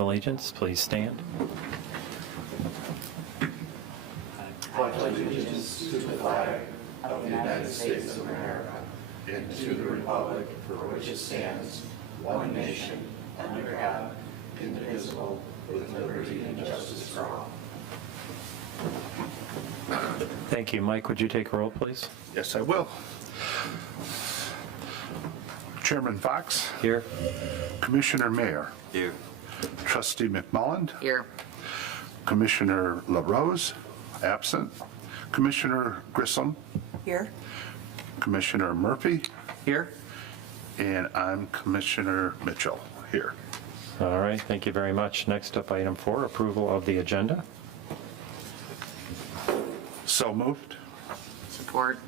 of Allegiance, please stand. Pledge allegiance to the flag of the United States of America and to the republic for which it stands, one nation, under God, indivisible, with liberty and justice for all. Thank you. Mike, would you take a roll, please? Yes, I will. Chairman Fox, Here. Commissioner Mayer, Here. Trustee McMullen, Here. Commissioner LaRose, absent, Commissioner Grissom, Here. Commissioner Murphy, Here. and I'm Commissioner Mitchell, here. All right, thank you very much. Next up, item 4, approval of the agenda. So moved. Support.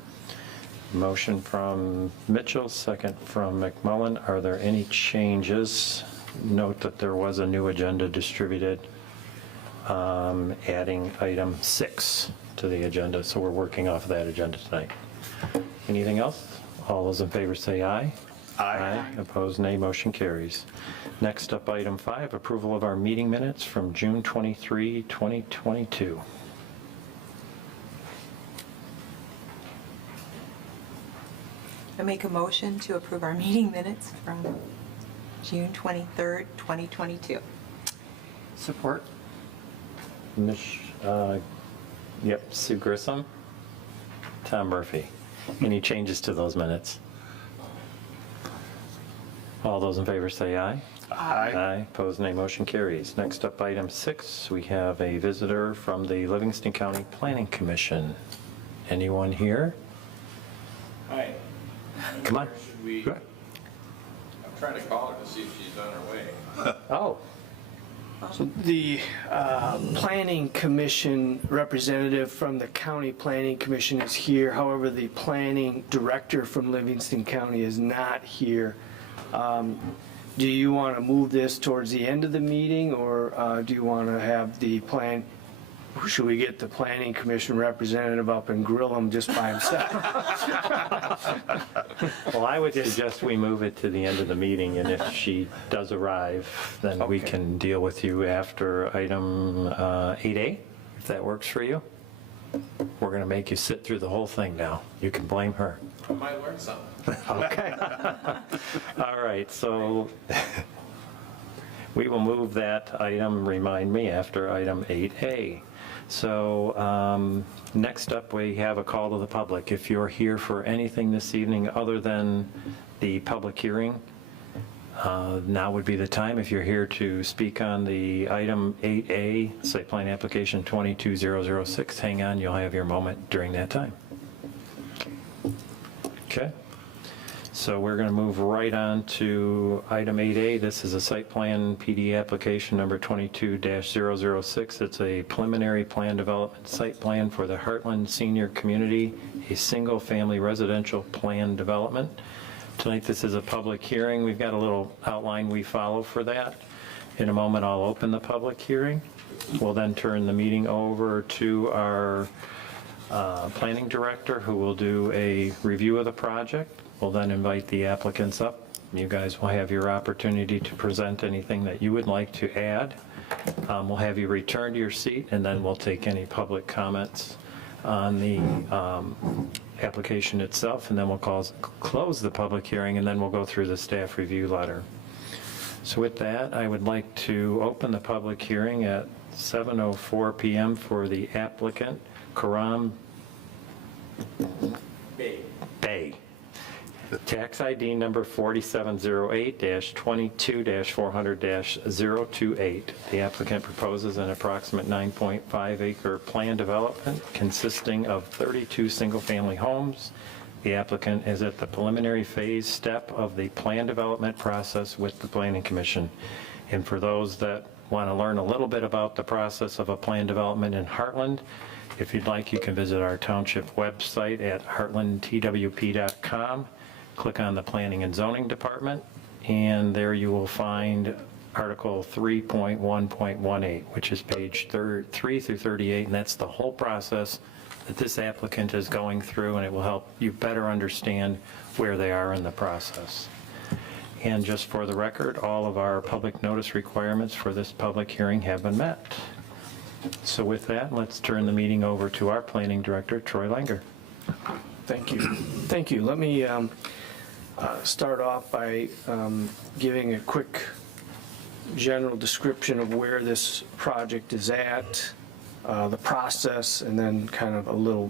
Motion from Mitchell, second from McMullen. Are there any changes? Note that there was a new agenda distributed, adding item 6 to the agenda, so we're working off of that agenda tonight. Anything else? All those in favor say aye. Aye. Opposed, nay. Motion carries. Next up, item 5, approval of our meeting minutes from June 23, 2022. I make a motion to approve our meeting minutes from June 23rd, 2022. Support. Sue Grissom, Tom Murphy. Any changes to those minutes? All those in favor say aye. Aye. Opposed, nay. Motion carries. Next up, item 6, we have a visitor from the Livingston County Planning Commission. Anyone here? Hi. Come on. Should we, Go ahead. I'm trying to call her to see if she's on her way. Oh, The Planning Commission representative from the County Planning Commission is here. However, the Planning Director from Livingston County is not here. Do you want to move this towards the end of the meeting, or do you want to have the plan? Should we get the Planning Commission representative up and grill him just by himself? well, I would suggest we move it to the end of the meeting, and if she does arrive, then we Okay. can deal with you after item 8A, if that works for you. We're going to make you sit through the whole thing now. You can blame her. I might learn something. Okay. All right, so we will move that item, remind me, after item 8A. So next up, we have a call to the public. If you're here for anything this evening other than the public hearing, now would be the time. If you're here to speak on the item 8A, site plan application 22006, hang on, you'll have your moment during that time. Okay. So we're going to move right on to item 8A. This is a site plan PD application number 22-006. It's a preliminary plan development site plan for the Heartland Senior Community, a single-family residential plan development. Tonight this is a public hearing. We've got a little outline we follow for that. In a moment I'll open the public hearing. We'll then turn the meeting over to our planning director, who will do a review of the project. We'll then invite the applicants up. You guys will have your opportunity to present anything that you would like to add. We'll have you return to your seat, and then we'll take any public comments on the application itself, and then we'll close the public hearing, and then we'll go through the staff review letter. So with that, I would like to open the public hearing at 7:04 p.m. for the applicant, Karam Bay. Tax ID number 4708-22-400-028. The applicant proposes an approximate 9.5 acre plan development consisting of 32 single-family homes. The applicant is at the preliminary phase step of the plan development process with the Planning Commission. And for those that want to learn a little bit about the process of a plan development in Heartland, if you'd like, you can visit our township website at heartlandtwp.com. Click on the Planning and Zoning Department, and there you will find Article 3.1.18, which is page 3 through 38, and that's the whole process that this applicant is going through, and it will help you better understand where they are in the process. And just for the record, all of our public notice requirements for this public hearing have been met. So with that, let's turn the meeting over to our planning director, Troy Langer. Thank you. Thank you. Let me start off by giving a quick general description of where this project is at, the process, and then kind of a little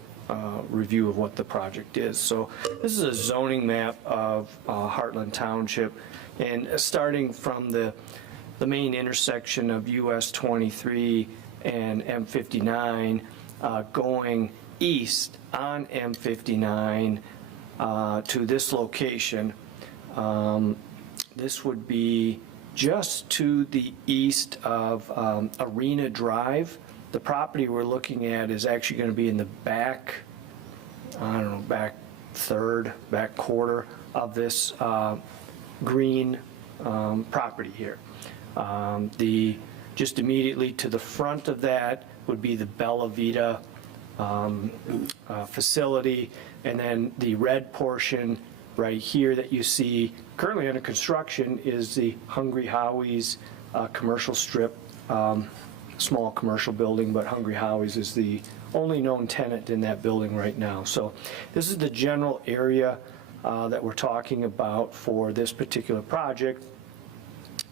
review of what the project is. So this is a zoning map of Heartland Township, and starting from the main intersection of US 23 and M59, going east on M59 to this location. This would be just to the east of Arena Drive. The property we're looking at is actually going to be in the back, I don't know, back third, back quarter of this green property here. Just immediately to the front of that would be the Bella Vita facility, and then the red portion right here that you see currently under construction is the Hungry Howie's commercial strip, small commercial building, but Hungry Howie's is the only known tenant in that building right now. So this is the general area that we're talking about for this particular project.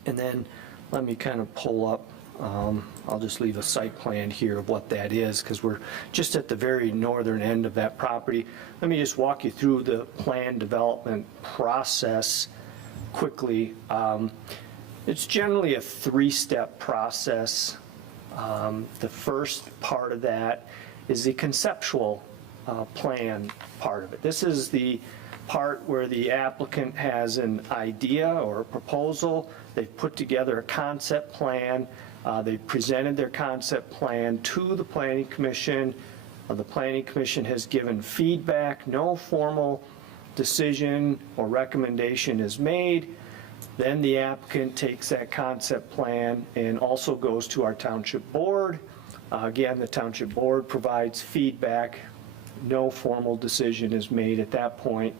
And then let me kind of pull up, I'll just leave a site plan here of what that is, because we're just at the very northern end of that property. Let me just walk you through the plan development process quickly. It's generally a three-step process. The first part of that is the conceptual plan part of it. This is the part where the applicant has an idea or a proposal. They've put together a concept plan. They've presented their concept plan to the Planning Commission. The Planning Commission has given feedback. No formal decision or recommendation is made. Then the applicant takes that concept plan and also goes to our township board. Again, the township board provides feedback. No formal decision is made at that point.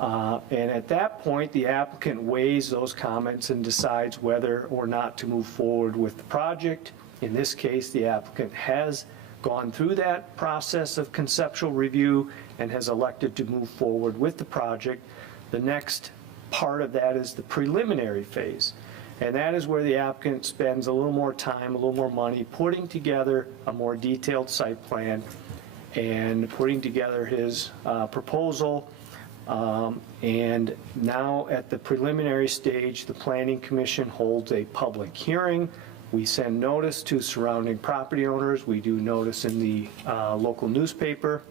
And at that point, the applicant weighs those comments and decides whether or not to move forward with the project. In this case, the applicant has gone through that process of conceptual review and has elected to move forward with the project. The next part of that is the preliminary phase. And that is where the applicant spends a little more time, a little more money, putting together a more detailed site plan and putting together his proposal. And now at the preliminary stage, the Planning Commission holds a public hearing. We send notice to surrounding property owners. We do notice in the local newspaper.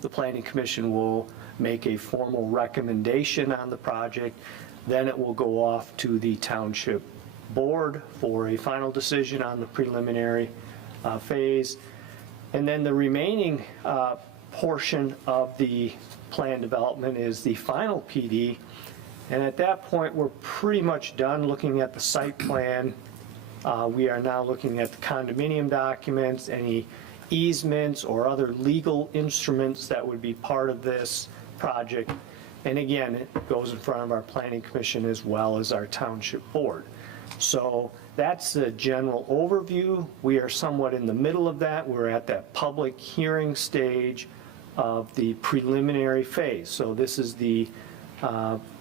The Planning Commission will make a formal recommendation on the project. Then it will go off to the Township Board for a final decision on the preliminary phase. And then the remaining portion of the plan development is the final PD. And at that point, we're pretty much done looking at the site plan. We are now looking at the condominium documents, any easements or other legal instruments that would be part of this project. And again, it goes in front of our Planning Commission as well as our Township Board. So that's the general overview. We are somewhat in the middle of that. We're at that public hearing stage of the preliminary phase. So this is the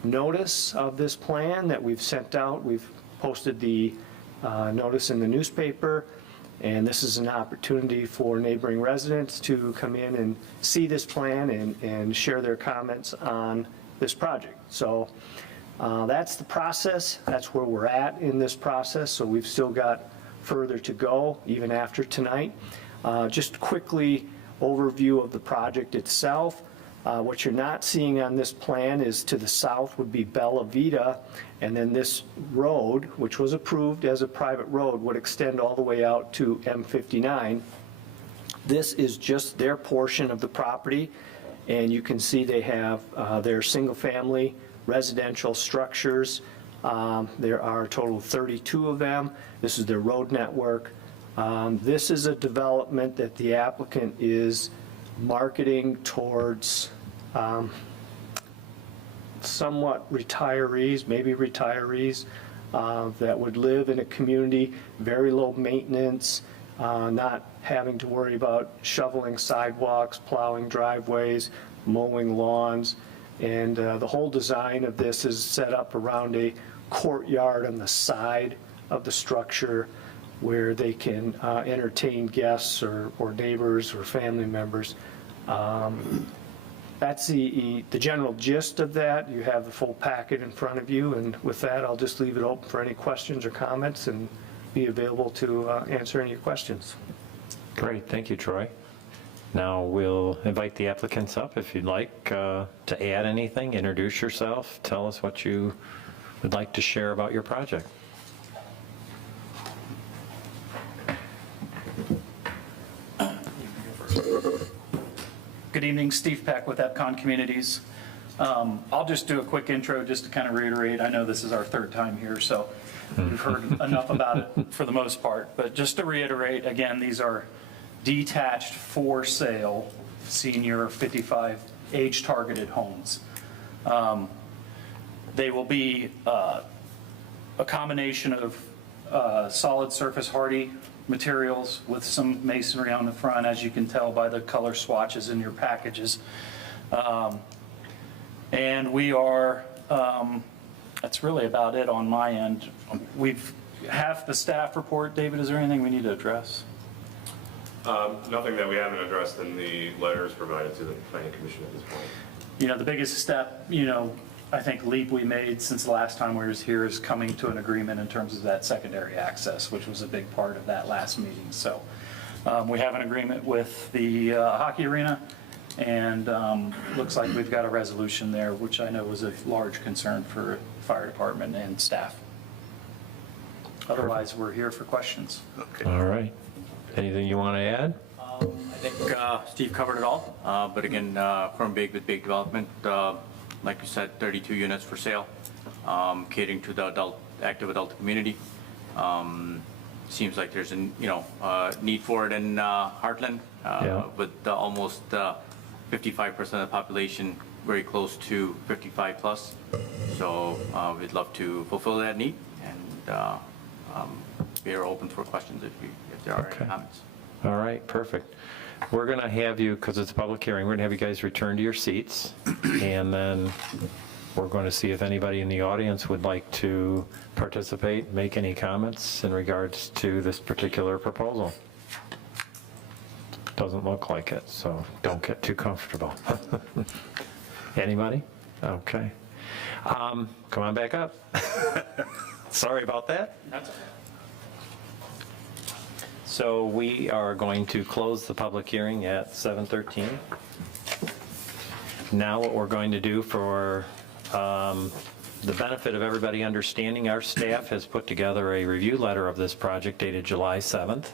notice of this plan that we've sent out. We've posted the notice in the newspaper, and this is an opportunity for neighboring residents to come in and see this plan and share their comments on this project. So that's the process. That's where we're at in this process. So we've still got further to go even after tonight. Just quickly, overview of the project itself. What you're not seeing on this plan is to the south would be Bella Vita, and then this road, which was approved as a private road, would extend all the way out to M59. This is just their portion of the property, and you can see they have their single-family residential structures. There are a total of 32 of them. This is their road network. This is a development that the applicant is marketing towards somewhat retirees, maybe retirees, that would live in a community, very low maintenance, not having to worry about shoveling sidewalks, plowing driveways, mowing lawns. And the whole design of this is set up around a courtyard on the side of the structure where they can entertain guests or neighbors or family members. That's the general gist of that. You have the full packet in front of you, and with that, I'll just leave it open for any questions or comments and be available to answer any questions. Great, thank you, Troy. Now we'll invite the applicants up if you'd like to add anything, introduce yourself, tell us what you would like to share about your project. Good evening, Steve Peck with Epcon Communities. I'll just do a quick intro just to kind of reiterate. I know this is our third time here, so we've heard enough about it for the most part. But just to reiterate, again, these are detached for sale senior 55 age targeted homes. They will be a combination of solid surface hardy materials with some masonry on the front, as you can tell by the color swatches in your packages. And we are, that's really about it on my end. We've half the staff report. David, is there anything we need to address? Nothing that we haven't addressed in the letters provided to the planning commission at this point. You know, the biggest step, I think leap we made since the last time we was here is coming to an agreement in terms of that secondary access, which was a big part of that last meeting. So we have an agreement with the hockey arena, and looks like we've got a resolution there, which I know was a large concern for fire department and staff. Otherwise, we're here for questions. Okay. All right. Anything you want to add? I think Steve covered it all, but again, from Big with Big Development, like you said, 32 units for sale, catering to the active adult community. Seems like there's a need for it in Heartland, with almost 55% of the population very close to 55 plus. So we'd love to fulfill that need, and we are open for questions if there are any comments. All right, perfect. We're going to have you, because it's a public hearing, we're going to have you guys return to your seats, and then we're going to see if anybody in the audience would like to participate, make any comments in regards to this particular proposal. Doesn't look like it, so don't get too comfortable. Anybody? Okay. Come on back up. Sorry about that. That's okay. So we are going to close the public hearing at 7:13. Now what we're going to do for the benefit of everybody understanding, our staff has put together a review letter of this project dated July 7th.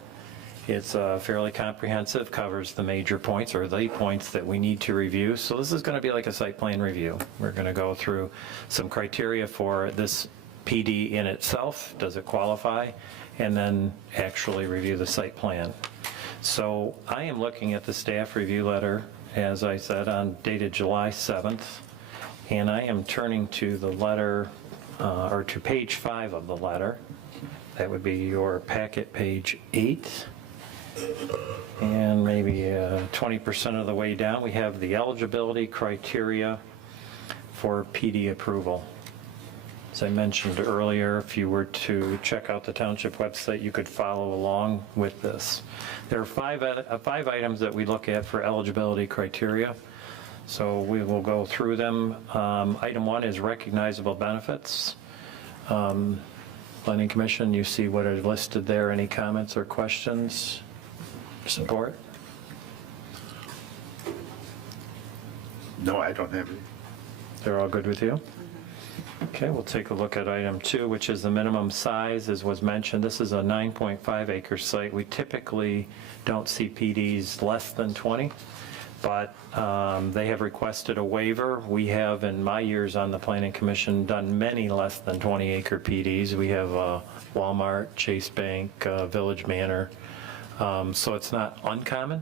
It's fairly comprehensive, covers the major points or the points that we need to review. So this is going to be like a site plan review. We're going to go through some criteria for this PD in itself. Does it qualify? And then actually review the site plan. So I am looking at the staff review letter, as I said, dated July 7th, and I am turning to the letter, or to page 5 of the letter. That would be your packet, page 8. And maybe 20% of the way down, we have the eligibility criteria for PD approval. As I mentioned earlier, if you were to check out the township website, you could follow along with this. There are five items that we look at for eligibility criteria, so we will go through them. Item 1 is recognizable benefits. Planning Commission, you see what is listed there. Any comments or questions? Support? No, I don't have any. They're all good with you? Okay, we'll take a look at item 2, which is the minimum size, as was mentioned. This is a 9.5 acre site. We typically don't see PDs less than 20, but they have requested a waiver. We have, in my years on the Planning Commission, done many less than 20 acre PDs. We have Walmart, Chase Bank, Village Manor, so it's not uncommon,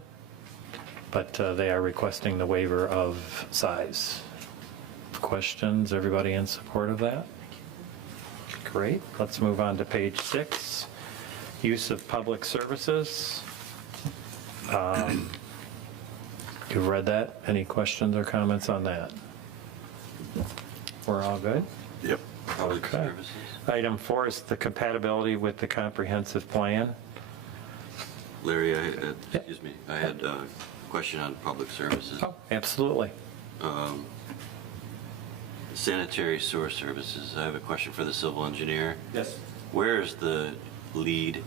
but they are requesting the waiver of size. questions? Everybody in support of that? Great. Let's move on to page 6. Use of public services. You've read that. Any questions or comments on that? We're all good? Yep. Public Okay. services. Item 4 is the compatibility with the comprehensive plan. Larry, excuse me, I had a question on public services. Oh, absolutely. Sanitary sewer services, I have a question for the civil engineer. Yes. Where is the lead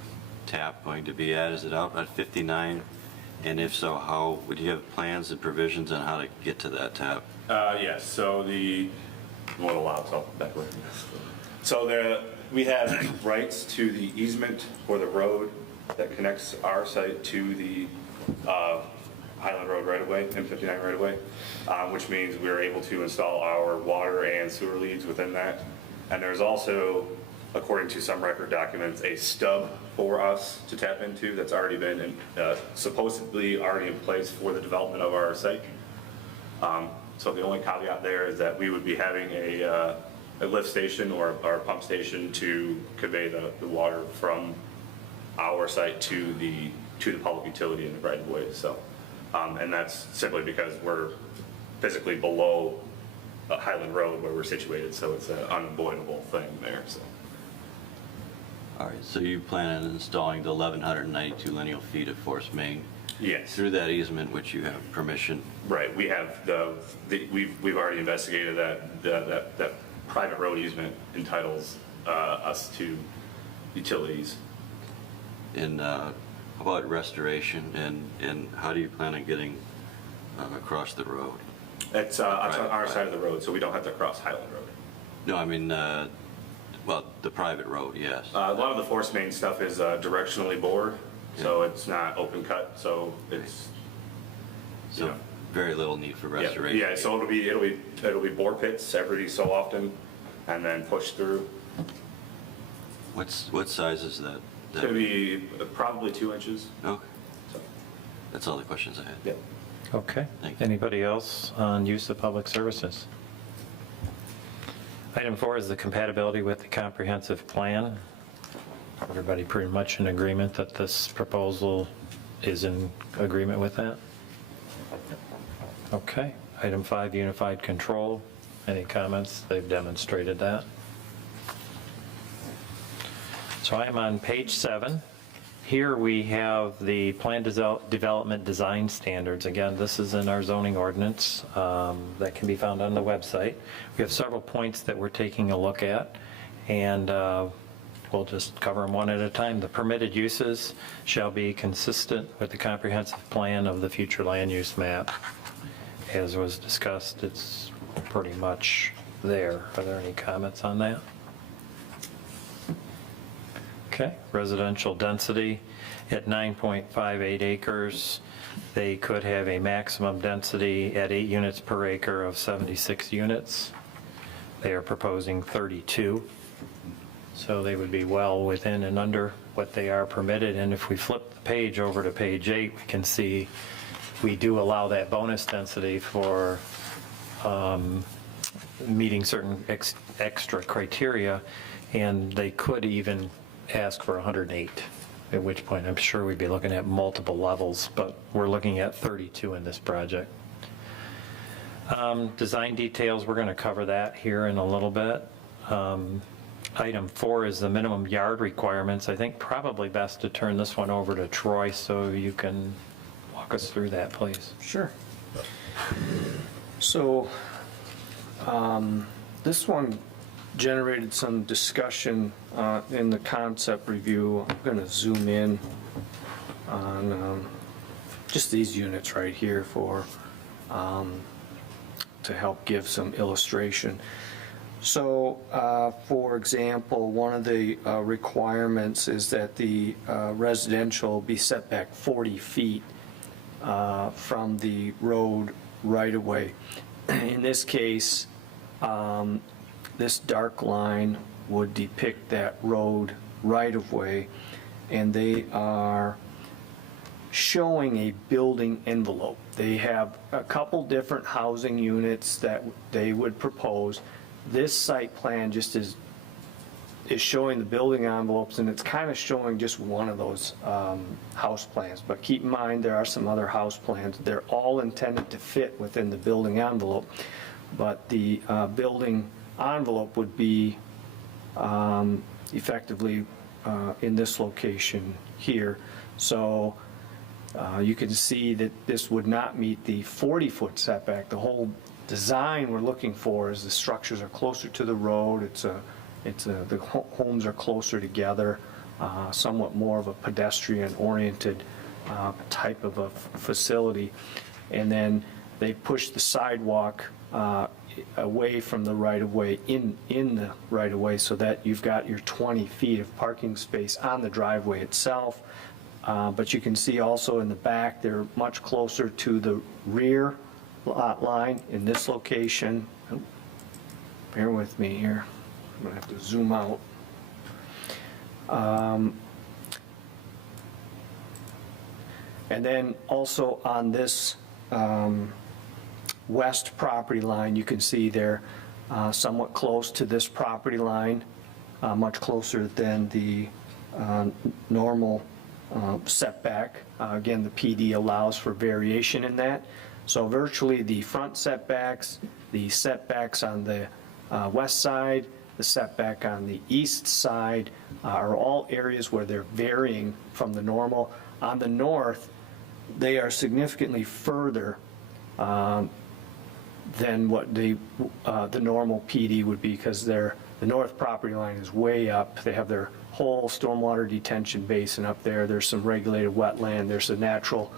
tap going to be at? Is it out at 59? And if so, how, would you have plans and provisions on how to get to that tap? Yes, so the, won't allow, so back away from this. So there, we have rights to the easement or the road that connects our site to the Highland Road right-of-way, M59 right-of-way, which means we're able to install our water and sewer leads within that. And there's also, according to some record documents, a stub for us to tap into that's already been supposedly already in place for the development of our site. So the only caveat there is that we would be having a lift station or a pump station to convey the water from our site to the public utility in the right of way. So, and that's simply because we're physically below Highland Road where we're situated, so it's an unavoidable thing there. So. All right, so you plan on installing the 1,192 lineal feet of force main Yes. through that easement, which you have permission? Right, we have we've already investigated that private road easement entitles us to utilities. And how about restoration, and how do you plan on getting across the road? It's on our side of the road, so we don't have to cross Highland Road. No, I mean, well, the private road, yes. A lot of the force main stuff is directionally bored, so it's not open cut, so it's, you So know. very little need for Yeah, restoration. yeah, so it'll be bore pits every so often, and then push through. What size is that? It's gonna be probably 2 inches. Okay, So, that's all the questions I had. yeah. Okay. Thank you. Anybody else on use of public services? Item 4 is the compatibility with the comprehensive plan. Everybody pretty much in agreement that this proposal is in agreement with that? Okay. Item 5, unified control. Any comments? They've demonstrated that. So I am on page 7. Here we have the plan development design standards. Again, this is in our zoning ordinance that can be found on the website. We have several points that we're taking a look at, and we'll just cover them one at a time. The permitted uses shall be consistent with the comprehensive plan of the future land use map. As was discussed, it's pretty much there. Are there any comments on that? Okay, residential density at 9.58 acres. They could have a maximum density at 8 units per acre of 76 units. They are proposing 32. So they would be well within and under what they are permitted. And if we flip the page over to page 8, we can see we do allow that bonus density for meeting certain extra criteria, and they could even ask for 108, at which point I'm sure we'd be looking at multiple levels, but we're looking at 32 in this project. Design details, we're going to cover that here in a little bit. Item 4 is the minimum yard requirements. I think probably best to turn this one over to Troy so you can walk us through that, please. Sure. So, this one generated some discussion in the concept review. I'm going to zoom in on just these units right here to help give some illustration. So, for example, one of the requirements is that the residential be set back 40 feet from the road right-of-way. In this case, this dark line would depict that road right-of-way, and they are showing a building envelope. They have a couple different housing units that they would propose. This site plan just is showing the building envelopes, and it's kind of showing just one of those house plans. But keep in mind, there are some other house plans. They're all intended to fit within the building envelope, but the building envelope would be effectively in this location here. So you can see that this would not meet the 40-foot setback. The whole design we're looking for is the structures are closer to the road. The homes are closer together, somewhat more of a pedestrian-oriented type of a facility. And then they push the sidewalk away from the right-of-way, in the right-of-way, so that you've got your 20 feet of parking space on the driveway itself. But you can see also in the back, they're much closer to the rear lot line in this location. Bear with me here. I'm gonna have to zoom out. And then also on this west property line, you can see they're somewhat close to this property line, much closer than the normal setback. Again, the PD allows for variation in that. So virtually the front setbacks, the setbacks on the west side, the setback on the east side are all areas where they're varying from the normal. On the north, they are significantly further than what the normal PD would be, because the north property line is way up. They have their whole stormwater detention basin up there. There's some regulated wetland. There's a natural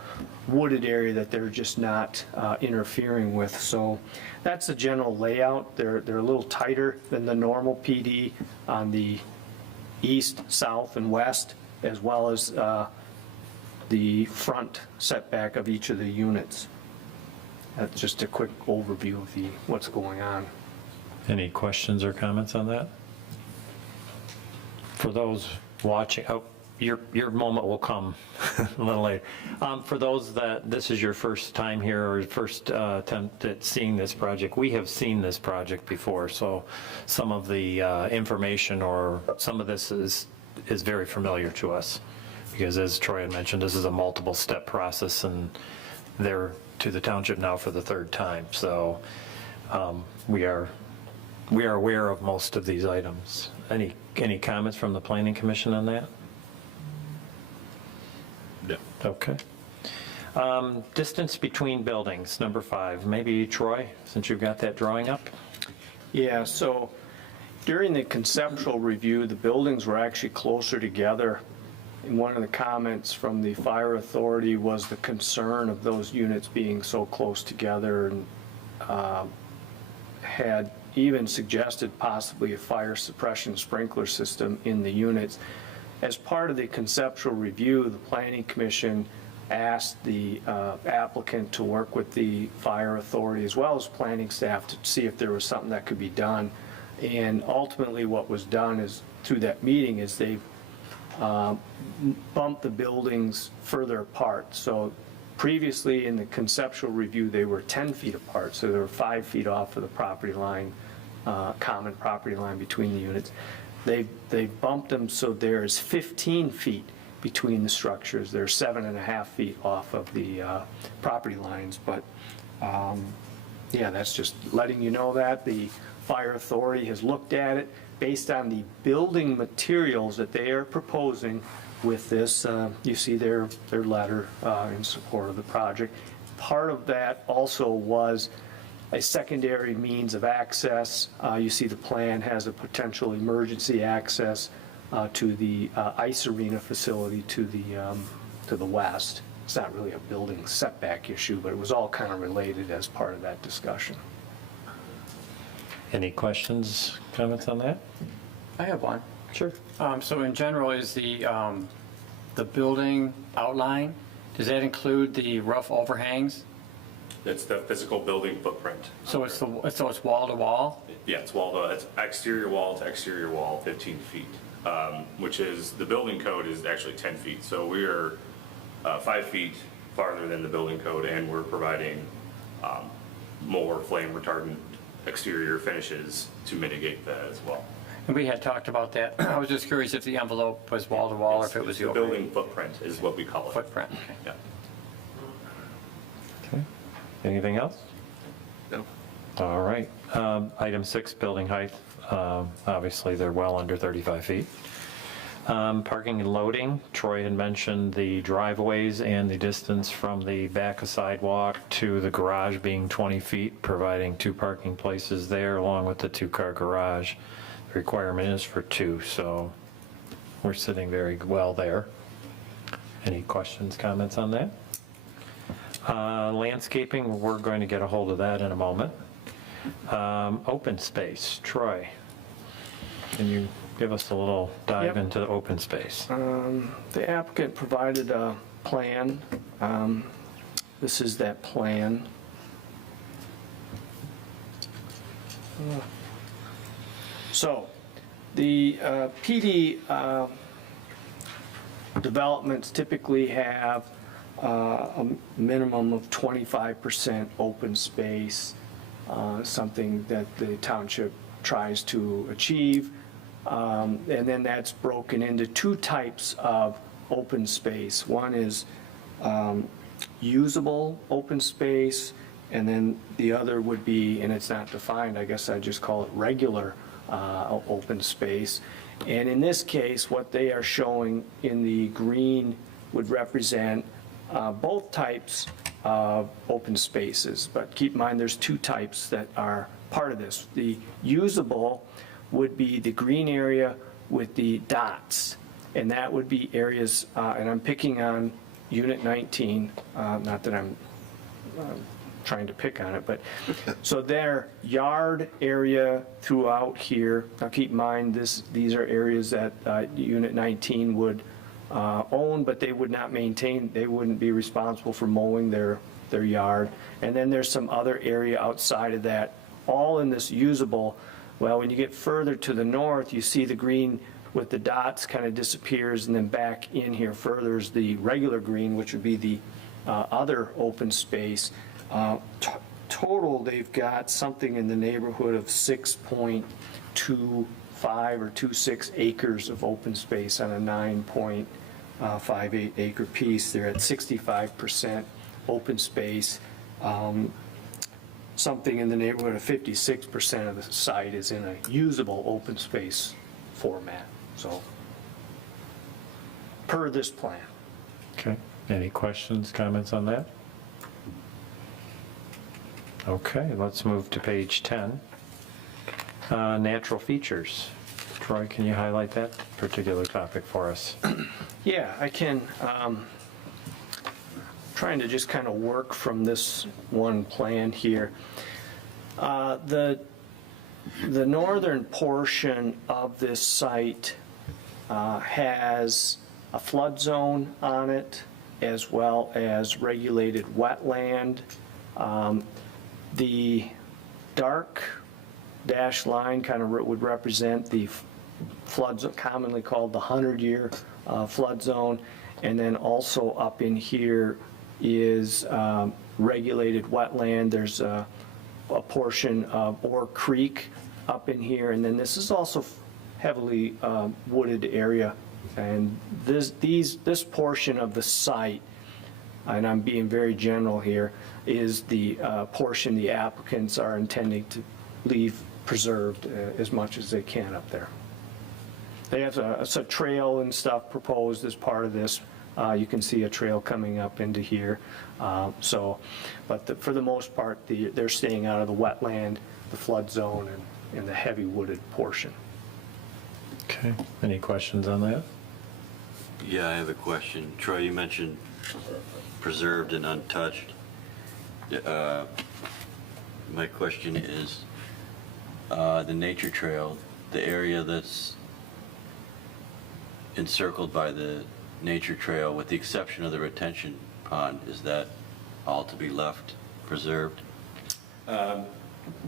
wooded area that they're just not interfering with. So that's the general layout. They're a little tighter than the normal PD on the east, south, and west, as well as the front setback of each of the units. That's just a quick overview of what's going on. Any questions or comments on that? For those watching, your moment will come a little later. For those that this is your first time here or first attempt at seeing this project, we have seen this project before, so some of the information or some of this is very familiar to us, because as Troy had mentioned, this is a multiple step process, and they're to the township now for the third time. So we are aware of most of these items. Any comments from the Planning Commission on that? No. Okay. Distance between buildings, number 5. Maybe Troy, since you've got that drawing up? Yeah, so during the conceptual review, the buildings were actually closer together. And one of the comments from the fire authority was the concern of those units being so close together, and had even suggested possibly a fire suppression sprinkler system in the units. As part of the conceptual review, the Planning Commission asked the applicant to work with the fire authority as well as planning staff to see if there was something that could be done. And ultimately what was done is, through that meeting, is they bumped the buildings further apart. So previously in the conceptual review, they were 10 feet apart, so they were 5 feet off of the property line, common property line between the units. They bumped them so there's 15 feet between the structures. They're 7.5 feet off of the property lines, but yeah, that's just letting you know that. The fire authority has looked at it based on the building materials that they are proposing with this. You see their letter in support of the project. Part of that also was a secondary means of access. You see the plan has a potential emergency access to the ice arena facility to the west. It's not really a building setback issue, but it was all kind of related as part of that discussion. Any questions, comments on that? I have one. Sure. So in general, is the building outline, does that include the rough overhangs? It's the physical building footprint. So it's wall to wall? Yeah, it's exterior wall to exterior wall, 15 feet, which is, the building code is actually 10 feet. So we are 5 feet farther than the building code, and we're providing more flame retardant exterior finishes to mitigate that as well. And we had talked about that. I was just curious if the envelope was wall to wall or if it was The building footprint is what we call it. footprint. Okay. Yeah. Okay. Anything else? No. All right. Item 6, building height. Obviously, they're well under 35 feet. Parking and loading. Troy had mentioned the driveways and the distance from the back of sidewalk to the garage being 20 feet, providing 2 parking places there along with the 2-car garage. The requirement is for 2, so we're sitting very well there. Any questions, comments on that? Landscaping, we're going to get a hold of that in a moment. Open space, Troy, can you give us a little dive Yep. into the open space? The applicant provided a plan. This is that plan. So, the PD developments typically have a minimum of 25% open space, something that the township tries to achieve. And then that's broken into 2 types of open space. One is usable open space, and then the other would be, and it's not defined, I guess I'd just call it regular open space. And in this case, what they are showing in the green would represent both types of open spaces. But keep in mind, there's 2 types that are part of this. The usable would be the green area with the dots, and that would be areas, and I'm picking on Unit 19, not that I'm trying to pick on it, but, so their yard area throughout here, now keep in mind, these are areas that Unit 19 would own, but they would not maintain, they wouldn't be responsible for mowing their yard. And then there's some other area outside of that, all in this usable. Well, when you get further to the north, you see the green with the dots kind of disappears, and then back in here further is the regular green, which would be the other open space. Total, they've got something in the neighborhood of 6.25 or 26 acres of open space on a 9.58 acre piece. They're at 65% open space. Something in the neighborhood of 56% of the site is in a usable open space format, so, per this plan. Okay, any questions, comments on that? Okay, let's move to page 10. Natural features. Troy, can you highlight that particular topic for us? Yeah, I can. Trying to just kind of work from this one plan here. The northern portion of this site has a flood zone on it, as well as regulated wetland. The dark dashed line kind of would represent the flood zone, commonly called the 100-year flood zone. And then also up in here is regulated wetland. There's a portion of Ore Creek up in here, and then this is also heavily wooded area. And this portion of the site, and I'm being very general here, is the portion the applicants are intending to leave preserved as much as they can up there. They have a trail and stuff proposed as part of this. You can see a trail coming up into here. But for the most part, they're staying out of the wetland, the flood zone, and the heavy wooded portion. Okay, any questions on that? Yeah, I have a question. Troy, you mentioned preserved and untouched. My question is, the nature trail, the area that's encircled by the nature trail, with the exception of the retention pond, is that all to be left preserved?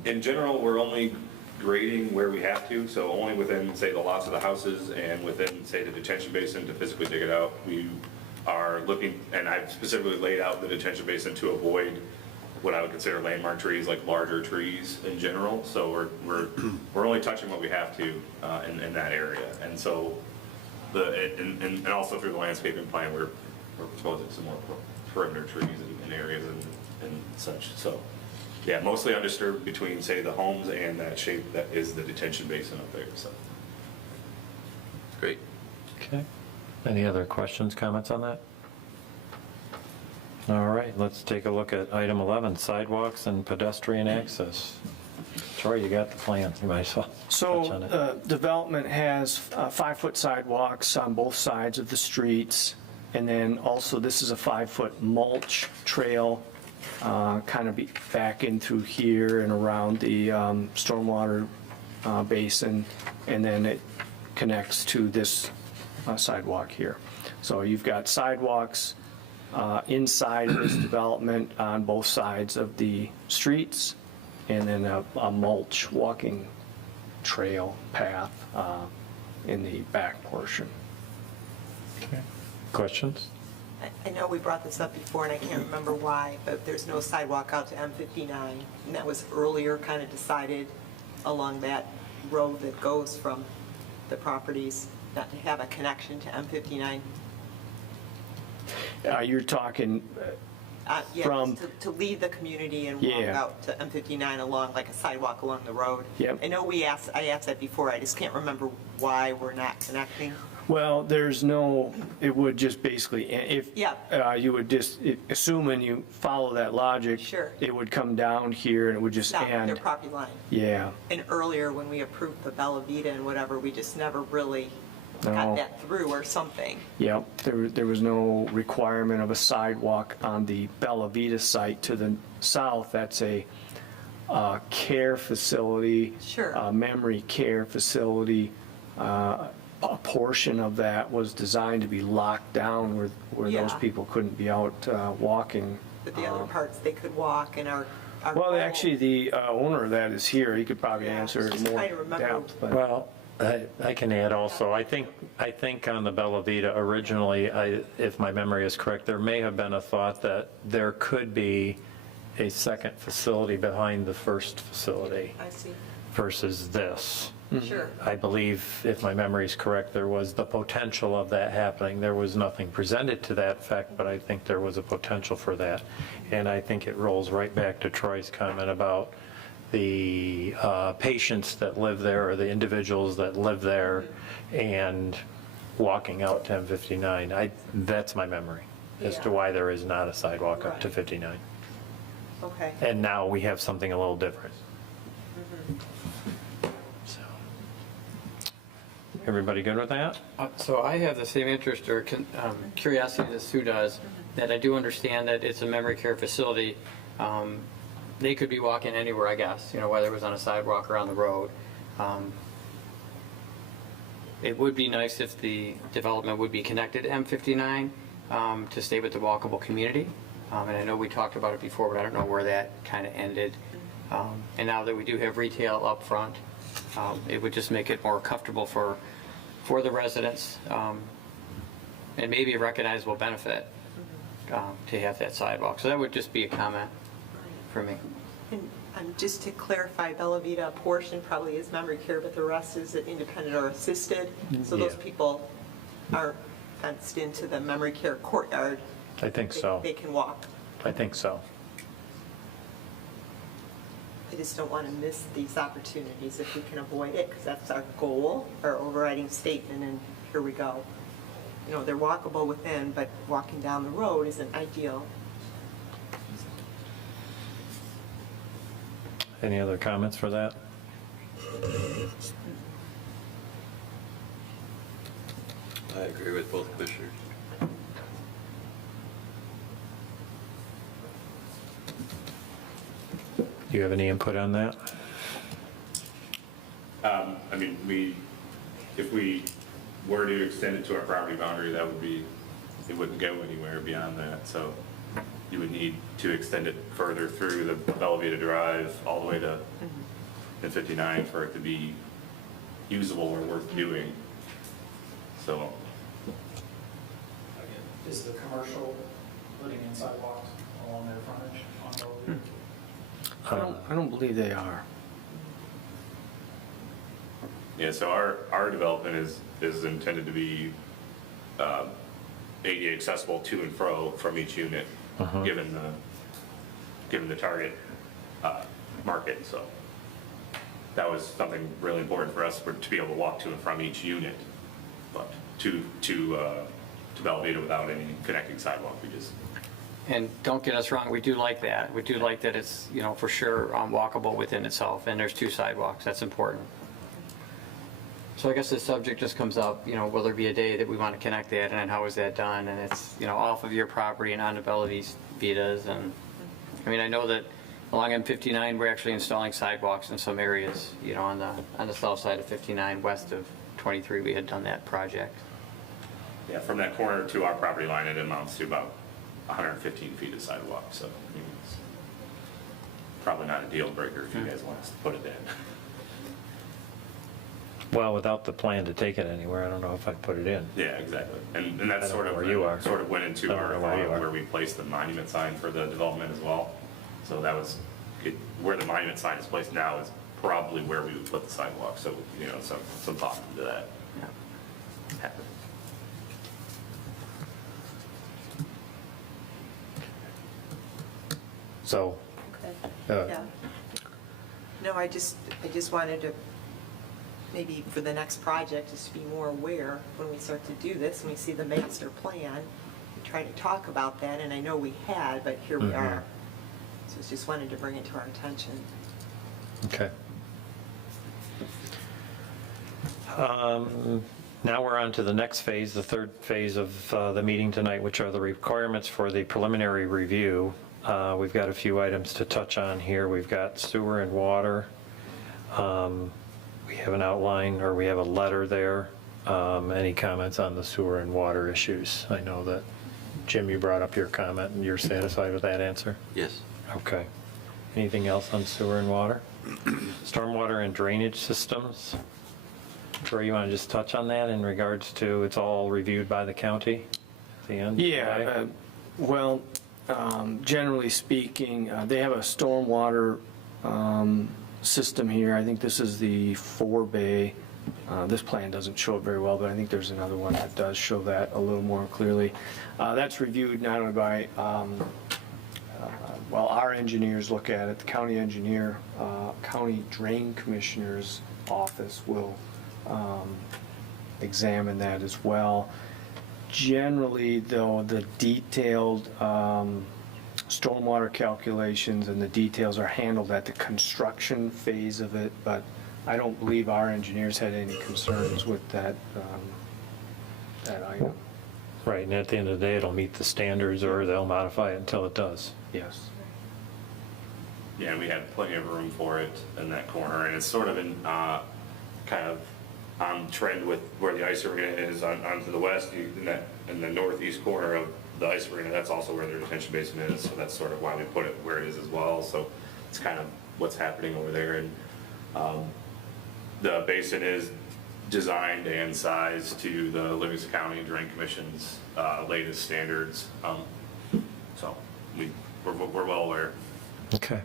In general, we're only grading where we have to, so only within, say, the lots of the houses and within, say, the detention basin to physically dig it out. We are looking, and I've specifically laid out the detention basin to avoid what I would consider landmark trees, like larger trees in general. So we're only touching what we have to in that area. And so and also through the landscaping plan, we're proposing some more perimeter trees in areas and such. So yeah, mostly undisturbed between, say, the homes and that shape that is the detention basin up there. So Great. Okay. Any other questions, comments on that? All right, let's take a look at item 11, sidewalks and pedestrian access. Troy, you got the plan, you might as well touch on it. So development has 5-foot sidewalks on both sides of the streets. And then also this is a 5-foot mulch trail, kind of back in through here and around the stormwater basin. And then it connects to this sidewalk here. So you've got sidewalks inside of this development on both sides of the streets, and then a mulch walking trail path in the back portion. Okay. Questions? I know we brought this up before, and I can't remember why, but there's no sidewalk out to M59, and that was earlier kind of decided along that road that goes from the properties, not to have a connection to M59. You're talking Yeah, from... to leave the community and walk Yeah. out to M59 along, like a sidewalk along the road. Yep. I know I asked that before, I just can't remember why we're not connecting. Well, there's no, it would just basically, if Yeah. you would just, assuming you follow that logic, Sure. it would come down here and it would just Stop at their end. property line. Yeah. And earlier, when we approved the Bella Vita and whatever, we just never really No. got that through or something. Yep, there was no requirement of a sidewalk on the Bella Vita site to the south. That's a care facility. Sure. A memory care facility. A portion of that was designed to be locked down where those Yeah. people couldn't be out walking. But the other parts, they could walk and our Well, goal- actually, the owner of that is here. He could probably Yeah, answer it just more trying to remember. depth. But Well, I can add also, I think on the Bella Vita originally, if my memory is correct, there may have been a thought that there could be a second facility behind the first facility I see. versus this. Sure. I believe, if my memory is correct, there was the potential of that happening. There was nothing presented to that effect, but I think there was a potential for that. And I think it rolls right back to Troy's comment about the patients that live there, or the individuals that live there, and walking out to M59. That's my memory as to Yeah. why there is not a sidewalk up to Right. 59. Okay. And now we have something a little different. So, everybody good with that? So I have the same interest or curiosity that Sue does, that I do understand that it's a memory care facility. They could be walking anywhere, I guess, whether it was on a sidewalk or on the road. It would be nice if the development would be connected to M59 to stay with the walkable community. And I know we talked about it before, but I don't know where that kind of ended. And now that we do have retail up front, it would just make it more comfortable for the residents, and maybe a recognizable benefit to have that sidewalk. So that would just be a comment for me. And just to clarify, Bella Vita, a portion probably is memory care, but the rest is independent or assisted. So those Yeah. people aren't fenced into the memory care courtyard. I think so. They can walk. I think so. I just don't want to miss these opportunities if we can avoid it, because that's our goal, our overriding statement, and here we go. They're walkable within, but walking down the road isn't ideal. Any other comments for that? I agree with both commissioners. Do you have any input on that? I mean, if we were to extend it to our property boundary, that would be, it wouldn't go anywhere beyond that. So you would need to extend it further through the Bella Vita Drive all the way to M59 for it to be usable or worth doing. So Is the commercial putting in sidewalks along their frontage on Bellevue? I don't believe they are. Yeah, so our development is intended to be ADA accessible to and fro from each unit, given the target market, so that was something really important for us, to be able to walk to and from each unit, but to Belvedere without any connecting sidewalk, we just. And don't get us wrong, we do like that. We do like that it's, for sure walkable within itself, and there's 2 sidewalks, that's important. So I guess the subject just comes up, will there be a day that we want to connect that, and then how is that done? And it's, off of your property and onto Bellavitas, and, I know that along M59, we're actually installing sidewalks in some areas, on the south side of 59, west of 23, we had done that project. Yeah, from that corner to our property line, it amounts to about 115 feet of sidewalk, so it's probably not a deal breaker if you guys want us to put it in. Well, without the plan to take it anywhere, I don't know if I'd put it in. Yeah, exactly. And that's I don't sort know of where you are. sort of went into I don't our know where you are. where we placed the monument sign for the development as well. So that was where the monument sign is placed now is probably where we would put the sidewalk. So some thought into that. Happened. So, Okay. Yeah. No, I just wanted to, maybe for the next project, just to be more aware when we start to do this, and we see the master plan, we try to talk about that, and I know we had, but here we are. So I just wanted to bring it to our attention. okay. Now we're on to the next phase, the third phase of the meeting tonight, which are the requirements for the preliminary review. We've got a few items to touch on here. We've got sewer and water. We have an outline, or we have a letter there. Any comments on the sewer and water issues? I know that, Jim, you brought up your comment, and you're satisfied with that answer? Yes. Okay. Anything else on sewer and water? Stormwater and drainage systems? Troy, you want to just touch on that in regards to, it's all reviewed by the county at the end? Yeah, well, generally speaking, they have a stormwater system here. I think this is the 4-bay. This plan doesn't show it very well, but I think there's another one that does show that a little more clearly. That's reviewed not only by, our engineers look at it, the county engineer, county drain commissioner's office will examine that as well. Generally, though, the detailed stormwater calculations and the details are handled at the construction phase of it, but I don't believe our engineers had any concerns with that item. Right, and at the end of the day, it'll meet the standards, or they'll modify it until it does. Yes. Yeah, we had plenty of room for it in that corner, and it's sort of in kind of on trend with where the ice arena is onto the west, in the northeast corner of the ice arena. That's also where the detention basin is, so that's sort of why we put it where it is as well. So it's kind of what's happening over there, and the basin is designed and sized to the Livingston County Drain Commission's latest standards. So we're well aware. Okay.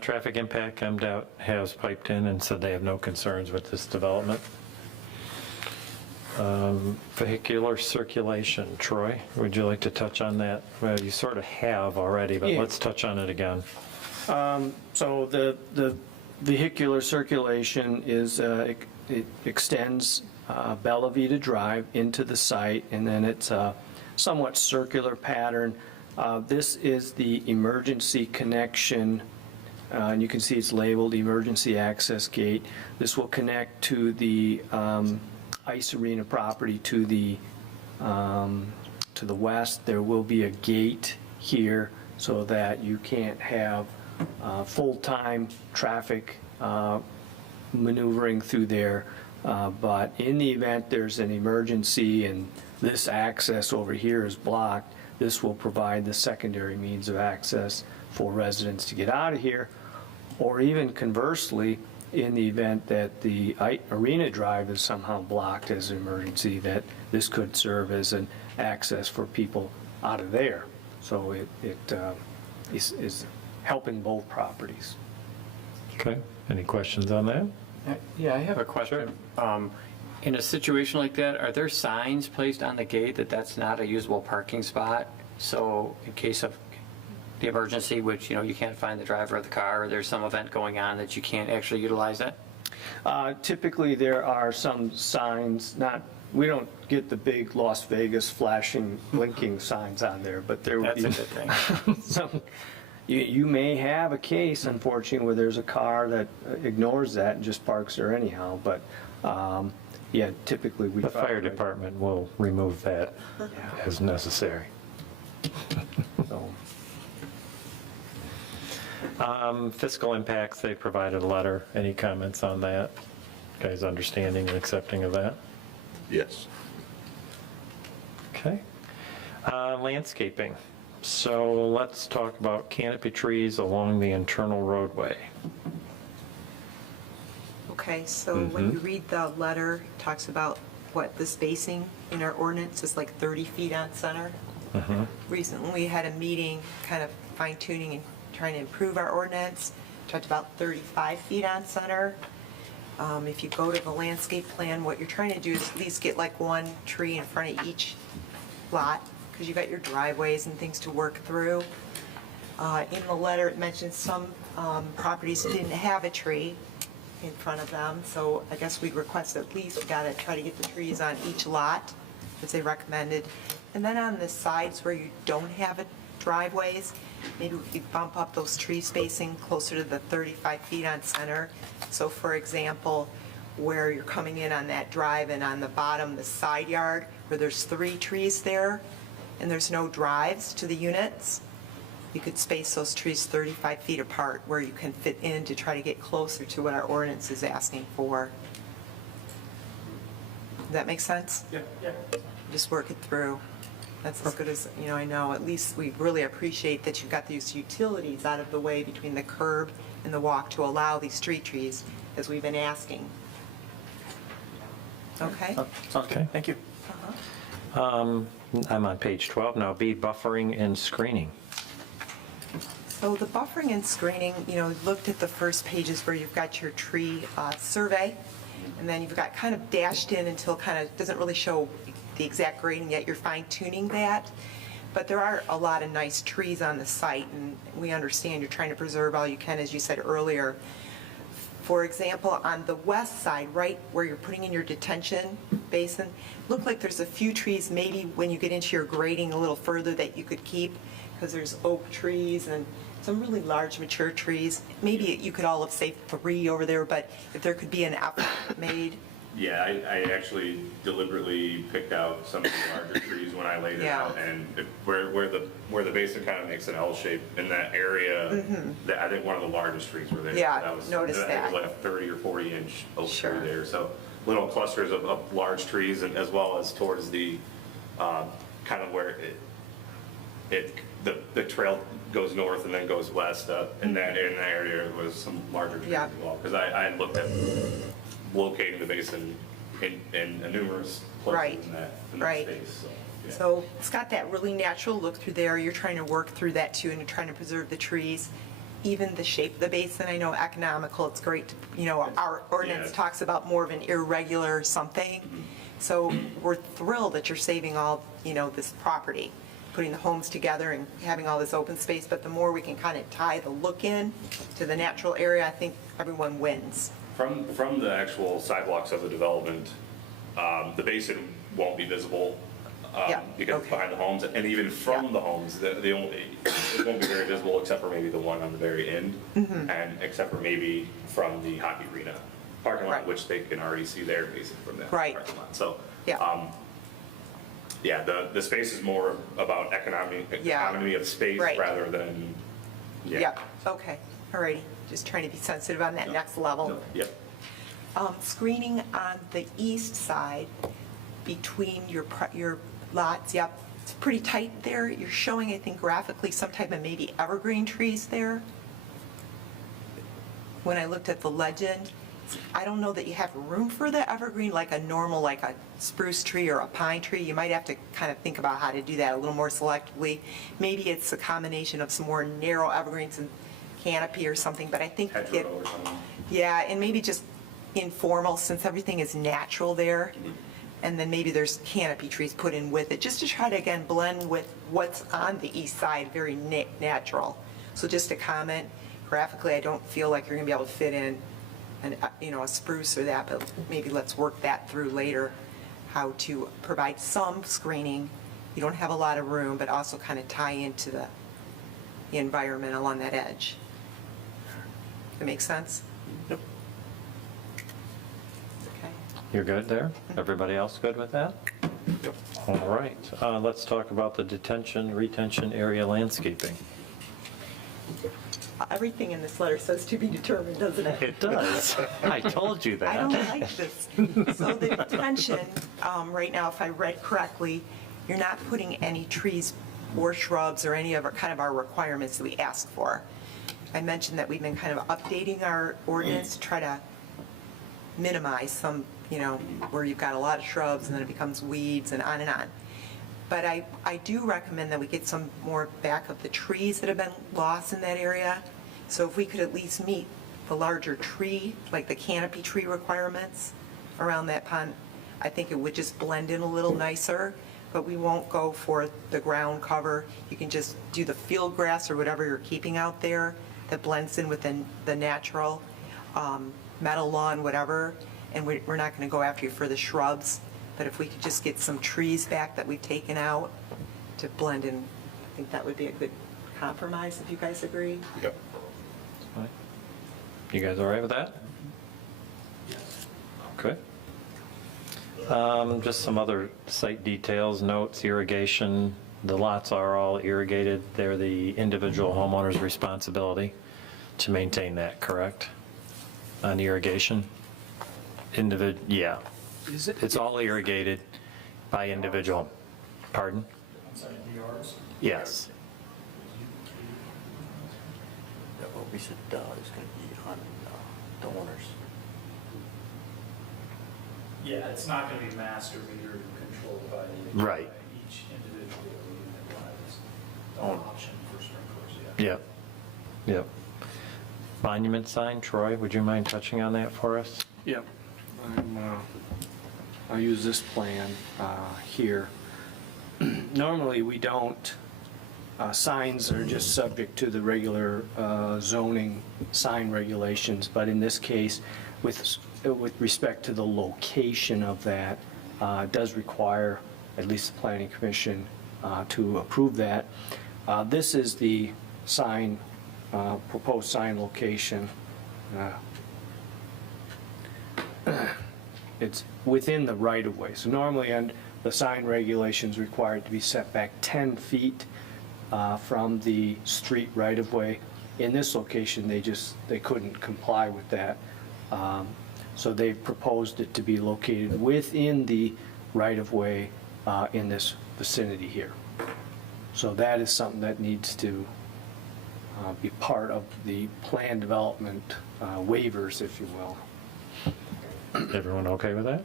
Traffic impact, MDOT has piped in and said they have no concerns with this development. Vehicular circulation, Troy, would you like to touch on that? Well, you sort of have already, but Yeah. let's touch on it again. So the vehicular circulation is, it extends Bella Vita Drive into the site, and then it's a somewhat circular pattern. This is the emergency connection, and you can see it's labeled emergency access gate. This will connect to the ice arena property to the west. There will be a gate here so that you can't have full-time traffic maneuvering through there. But in the event there's an emergency and this access over here is blocked, this will provide the secondary means of access for residents to get out of here. Or even conversely, in the event that the Arena Drive is somehow blocked as an emergency, that this could serve as an access for people out of there. So it is helping both properties. Okay, any questions on that? Yeah, I have a question. In a situation like that, are there signs placed on the gate that that's not a usable parking spot? So in case of the emergency, which, you can't find the driver of the car, or there's some event going on that you can't actually utilize it? Typically, there are some signs, we don't get the big Las Vegas flashing, blinking signs on there, but there would be. That's a good thing. some, you may have a case, unfortunately, where there's a car that ignores that and just parks there anyhow, but, yeah, typically we. The fire department will remove that as necessary. So, Fiscal impacts, they provided a letter. Any comments on that? Guys' understanding and accepting of that? Yes. Okay. Landscaping. So let's talk about canopy trees along the internal roadway. Okay, so when you read the letter, it talks about what the spacing in our ordinance is like 30 feet on center. Recently, we had a meeting kind of fine tuning and trying to improve our ordinance. Talked about 35 feet on center. If you go to the landscape plan, what you're trying to do is at least get like one tree in front of each lot, because you've got your driveways and things to work through. In the letter, it mentions some properties didn't have a tree in front of them, so I guess we'd request at least, we gotta try to get the trees on each lot, as they recommended. And then on the sides where you don't have driveways, maybe we could bump up those tree spacing closer to the 35 feet on center. So for example, where you're coming in on that drive and on the bottom, the side yard, where there's 3 trees there, and there's no drives to the units, you could space those trees 35 feet apart where you can fit in to try to get closer to what our ordinance is asking for. Does that make sense? Yeah. Just work it through. That's as good as, I know, at least we really appreciate that you've got these utilities out of the way between the curb and the walk to allow these street trees, as we've been asking. Okay? Sounds good. Thank you. I'm on page 12 now, B, buffering and screening. So the buffering and screening, looked at the first pages where you've got your tree survey, and then you've got kind of dashed in until kind of doesn't really show the exact grading yet. You're fine tuning that. But there are a lot of nice trees on the site, and we understand you're trying to preserve all you can, as you said earlier. For example, on the west side, right where you're putting in your detention basin, look like there's a few trees maybe when you get into your grading a little further that you could keep, because there's oak trees and some really large mature trees. Maybe you could all have saved 3 over there, but if there could be an effort made. Yeah, I actually deliberately picked out some of the larger trees when I laid it out, and where the basin kind of makes an L shape in that area, I think one of the largest trees were there. Yeah, that was, noticed I think that. it was like a 30 or 40 inch oak Sure. tree there. So little clusters of large trees, and as well as towards the kind of where the trail goes north and then goes west. In that area was some larger trees as well, because I had looked at locating the basin in numerous places in that space. So, yeah. So it's got that really natural look through there. You're trying to work through that too, and you're trying to preserve the trees. Even the shape of the basin, I know economical, it's great to, our ordinance talks about more of an irregular something. So we're thrilled that you're saving all, this property, putting the homes together and having all this open space. But the more we can kind of tie the look in to the natural area, I think everyone wins. From the actual sidewalks of the development, the basin won't be visible because it's behind the homes, and even from the homes, it won't be very visible except for maybe the one on the very end, and except for maybe from the hockey arena parking lot, which they can already see their basin from that parking lot. So, the space is more about economy of space rather than. Okay, all righty. Just trying to be sensitive on that next level. Yep. Screening on the east side between your lots, it's pretty tight there. You're showing, I think, graphically some type of maybe evergreen trees there. when I looked at the legend, I don't know that you have room for the evergreen like a normal, like a spruce tree or a pine tree. You might have to kind of think about how to do that a little more selectively. Maybe it's a combination of some more narrow evergreens and canopy or something, but I think Hedgerow or something. yeah, and maybe just informal since everything is natural there. And then maybe there's canopy trees put in with it, just to try to, again, blend with what's on the east side, very natural. So just a comment, graphically, I don't feel like you're gonna be able to fit in a spruce or that, but maybe let's work that through later, how to provide some screening. You don't have a lot of room, but also kind of tie into the environment along that edge. That makes sense? Yep. Okay. You're good there? Everybody else good with that? Yep. All right, let's talk about the retention area landscaping. Everything in this letter says to be determined, doesn't it? It does. I told you I don't that. like this. So the detention, right now, if I read correctly, you're not putting any trees or shrubs or any of our, kind of our requirements that we ask for. I mentioned that we've been kind of updating our ordinance to try to minimize some, where you've got a lot of shrubs and then it becomes weeds and on and on. But I do recommend that we get some more back of the trees that have been lost in that area. So if we could at least meet the larger tree, like the canopy tree requirements around that pond, I think it would just blend in a little nicer, but we won't go for the ground cover. You can just do the field grass or whatever you're keeping out there that blends in with the natural meadow lawn, whatever, and we're not going to go after you for the shrubs. But if we could just get some trees back that we've taken out to blend in, I think that would be a good compromise, if you guys agree. Yep. You guys all right with that? Okay. Just some other site details, notes, irrigation. The lots are all irrigated. They're the individual homeowner's responsibility to maintain that, correct? On irrigation? Yeah. Is it? It's all irrigated by individual. Pardon? Yes. What we said is going to be on the owners. Yeah, it's not going to be master meter controlled by Right. each individual unit wise. Oh. Option for sprinklers, yeah. Yep. Yep. Monument sign, Troy, would you mind touching on that for us? Yep. I'll use this plan here. Normally, we don't, signs are just subject to the regular zoning sign regulations, but in this case, with respect to the location of that, it does require at least the Planning Commission to approve that. This is the sign, proposed sign location. It's within the right-of-way. So normally, the sign regulations require it to be set back 10 feet from the street right-of-way. In this location, they couldn't comply with that. So they proposed it to be located within the right-of-way in this vicinity here. So that is something that needs to be part of the plan development waivers, if you will. Everyone okay with that?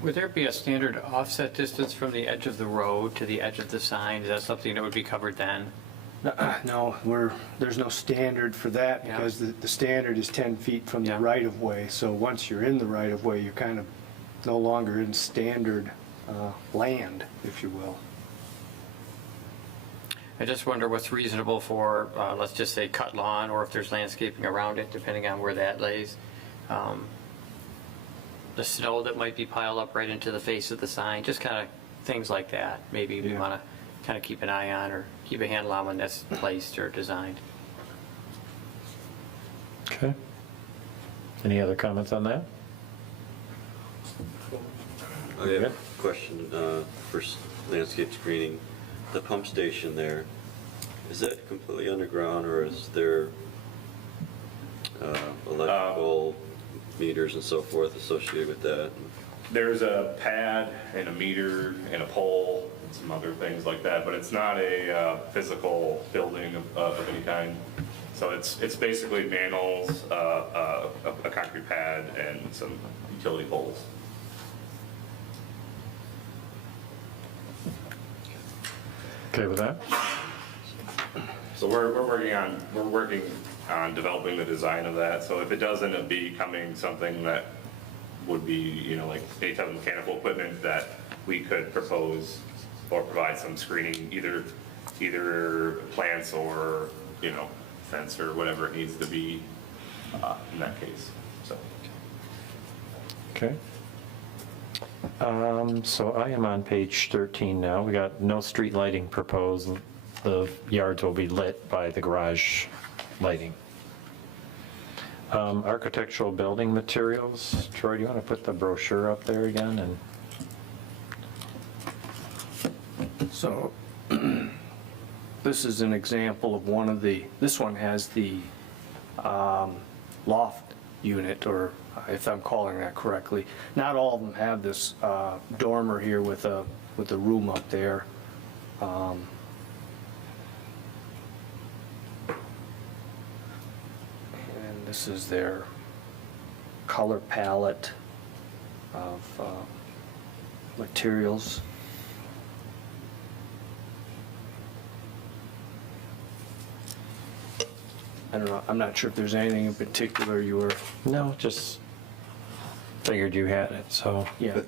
Would there be a standard offset distance from the edge of the road to the edge of the sign? Is that something that would be covered then? No, there's no standard for that Yeah. because the standard is 10 feet from the Yeah. right-of-way. So once you're in the right-of-way, you're kind of no longer in standard land, if you will. I just wonder what's reasonable for, let's just say, cut lawn, or if there's landscaping around it, depending on where that lays. The snow that might be piled up right into the face of the sign, just kind of things like that. Maybe we Yeah. want to kind of keep an eye on or keep a handle on when that's placed or designed. Okay. Any other comments on that? I have a question for landscape screening. The pump station there, is that completely underground or is there electrical meters and so forth associated with that? There's a pad and a meter and a pole and some other things like that, but it's not a physical building of any kind. So it's basically manholes, a concrete pad, and some utility poles. Okay with that? So we're working on developing the design of that. So if it does end up becoming something that would be, you know, like any type of mechanical equipment that we could propose or provide some screening, either plants or, you know, fence or whatever it needs to be in that case, so. Okay. So I am on page 13 now. We got no street lighting proposed. The yards will be lit by the garage lighting. Architectural building materials. Troy, do you want to put the brochure up there again? And So this is an example of one of the, this one has the loft unit, or if I'm calling that correctly. Not all of them have this dormer here with a room up there. And this is their color palette of materials. I don't know, I'm not sure if there's anything in particular you were, no, just figured you had it, so. yeah.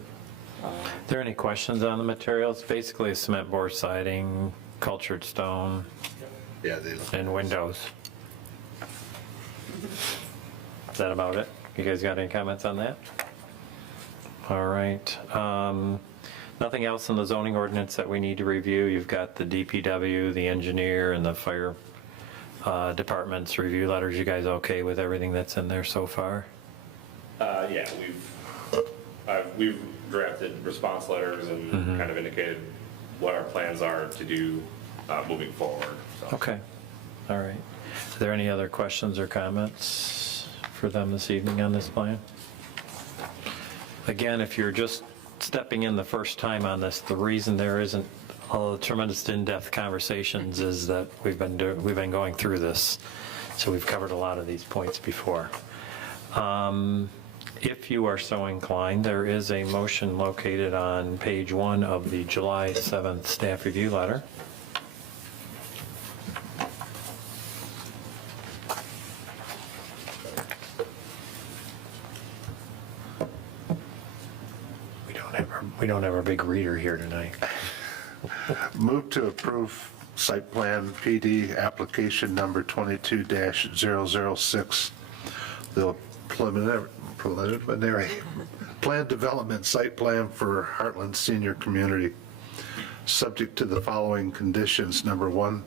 Are there any questions on the materials? Basically cement board siding, cultured stone, Yeah, they look. and windows. Is that about it? You guys got any comments on that? All right. Nothing else in the zoning ordinance that we need to review? You've got the DPW, the engineer, and the fire department's review letters. You guys okay with everything that's in there so far? Yeah, we've drafted response letters and kind of indicated what our plans are to do moving forward, so. Okay. All right. Are there any other questions or comments for them this evening on this plan? Again, if you're just stepping in the first time on this, the reason there isn't all the tremendous in-depth conversations is that we've been going through this, so we've covered a lot of these points before. If you are so inclined, there is a motion located on page 1 of the July 7th staff review letter. We don't have our big reader here tonight. Move to approve site plan PD application number 22-006. The preliminary plan development site plan for Heartland Senior Community, subject to the following conditions. Number 1,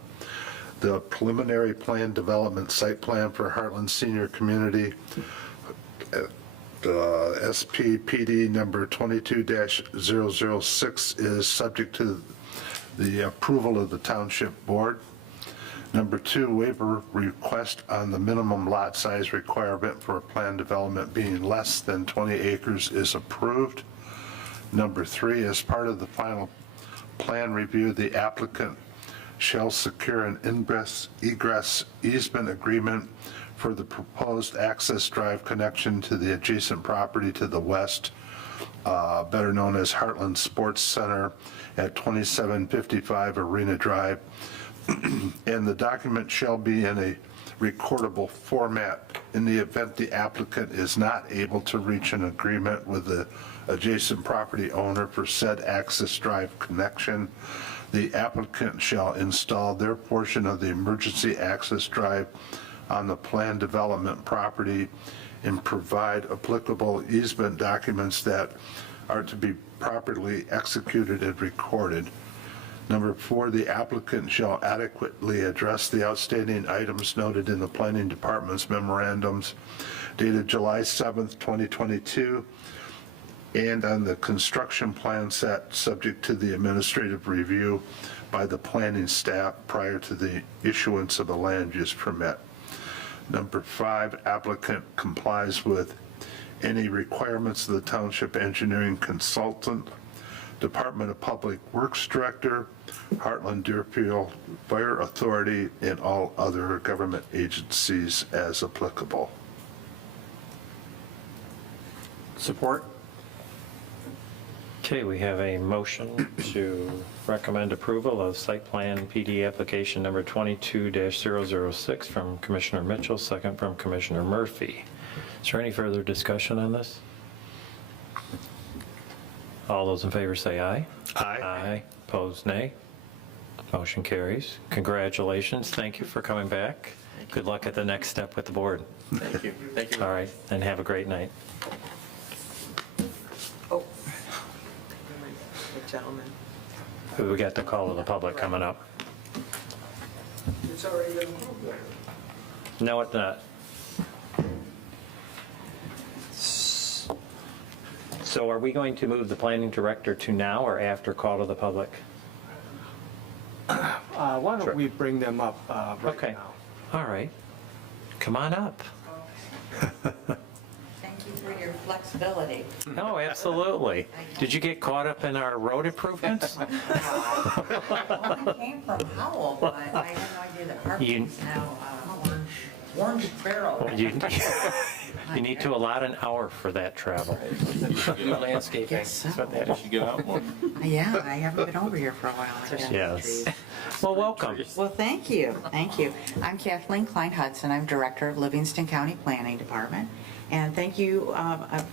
the preliminary plan development site plan for Heartland Senior Community, the SPPD number 22-006 is subject to the approval of the Township Board. Number 2, waiver request on the minimum lot size requirement for a plan development being less than 20 acres is approved. Number 3, as part of the final plan review, the applicant shall secure an egress easement agreement for the proposed access drive connection to the adjacent property to the west, better known as Heartland Sports Center at 2755 Arena Drive. And the document shall be in a recordable format. In the event the applicant is not able to reach an agreement with the adjacent property owner for said access drive connection, the applicant shall install their portion of the emergency access drive on the planned development property and provide applicable easement documents that are to be properly executed and recorded. Number 4, the applicant shall adequately address the outstanding items noted in the planning department's memorandums dated July 7th, 2022, and on the construction plan set subject to the administrative review by the planning staff prior to the issuance of a land use permit. Number 5, applicant complies with any requirements of the township engineering consultant Department of Public Works Director, Heartland Deerfield Fire Authority, and all other government agencies as applicable. Support? Okay, we have a motion to recommend approval of site plan PD application number 22-006 from Commissioner Mitchell, second from Commissioner Murphy. Is there any further discussion on this? All those in favor say aye. Aye. Opposed, nay. Motion carries. Congratulations. Thank you for coming back. Good luck at the next step with the board. Thank you. Thank you. All right, and have a great night. Oh. The gentleman. We got the call of the public coming up. It's already been approved there. No, it's not. So are we going to move the planning director to now or after call to the public? Why don't we bring them up right Okay. now? All right. Come on up. Thank you for your flexibility. No, absolutely. Did you get caught up in our road improvements? Well, I came from Howell, but I had no idea that Hartford's now orange barrel. You need to allot an hour for that travel. Landscaping. Yes, That's what that is. You get out more. Yeah, I haven't been over here for a while. I guess. Yes. Well, welcome. Well, thank you, thank you. I'm Kathleen Klein Hudson, I'm Director of Livingston County Planning Department, and thank you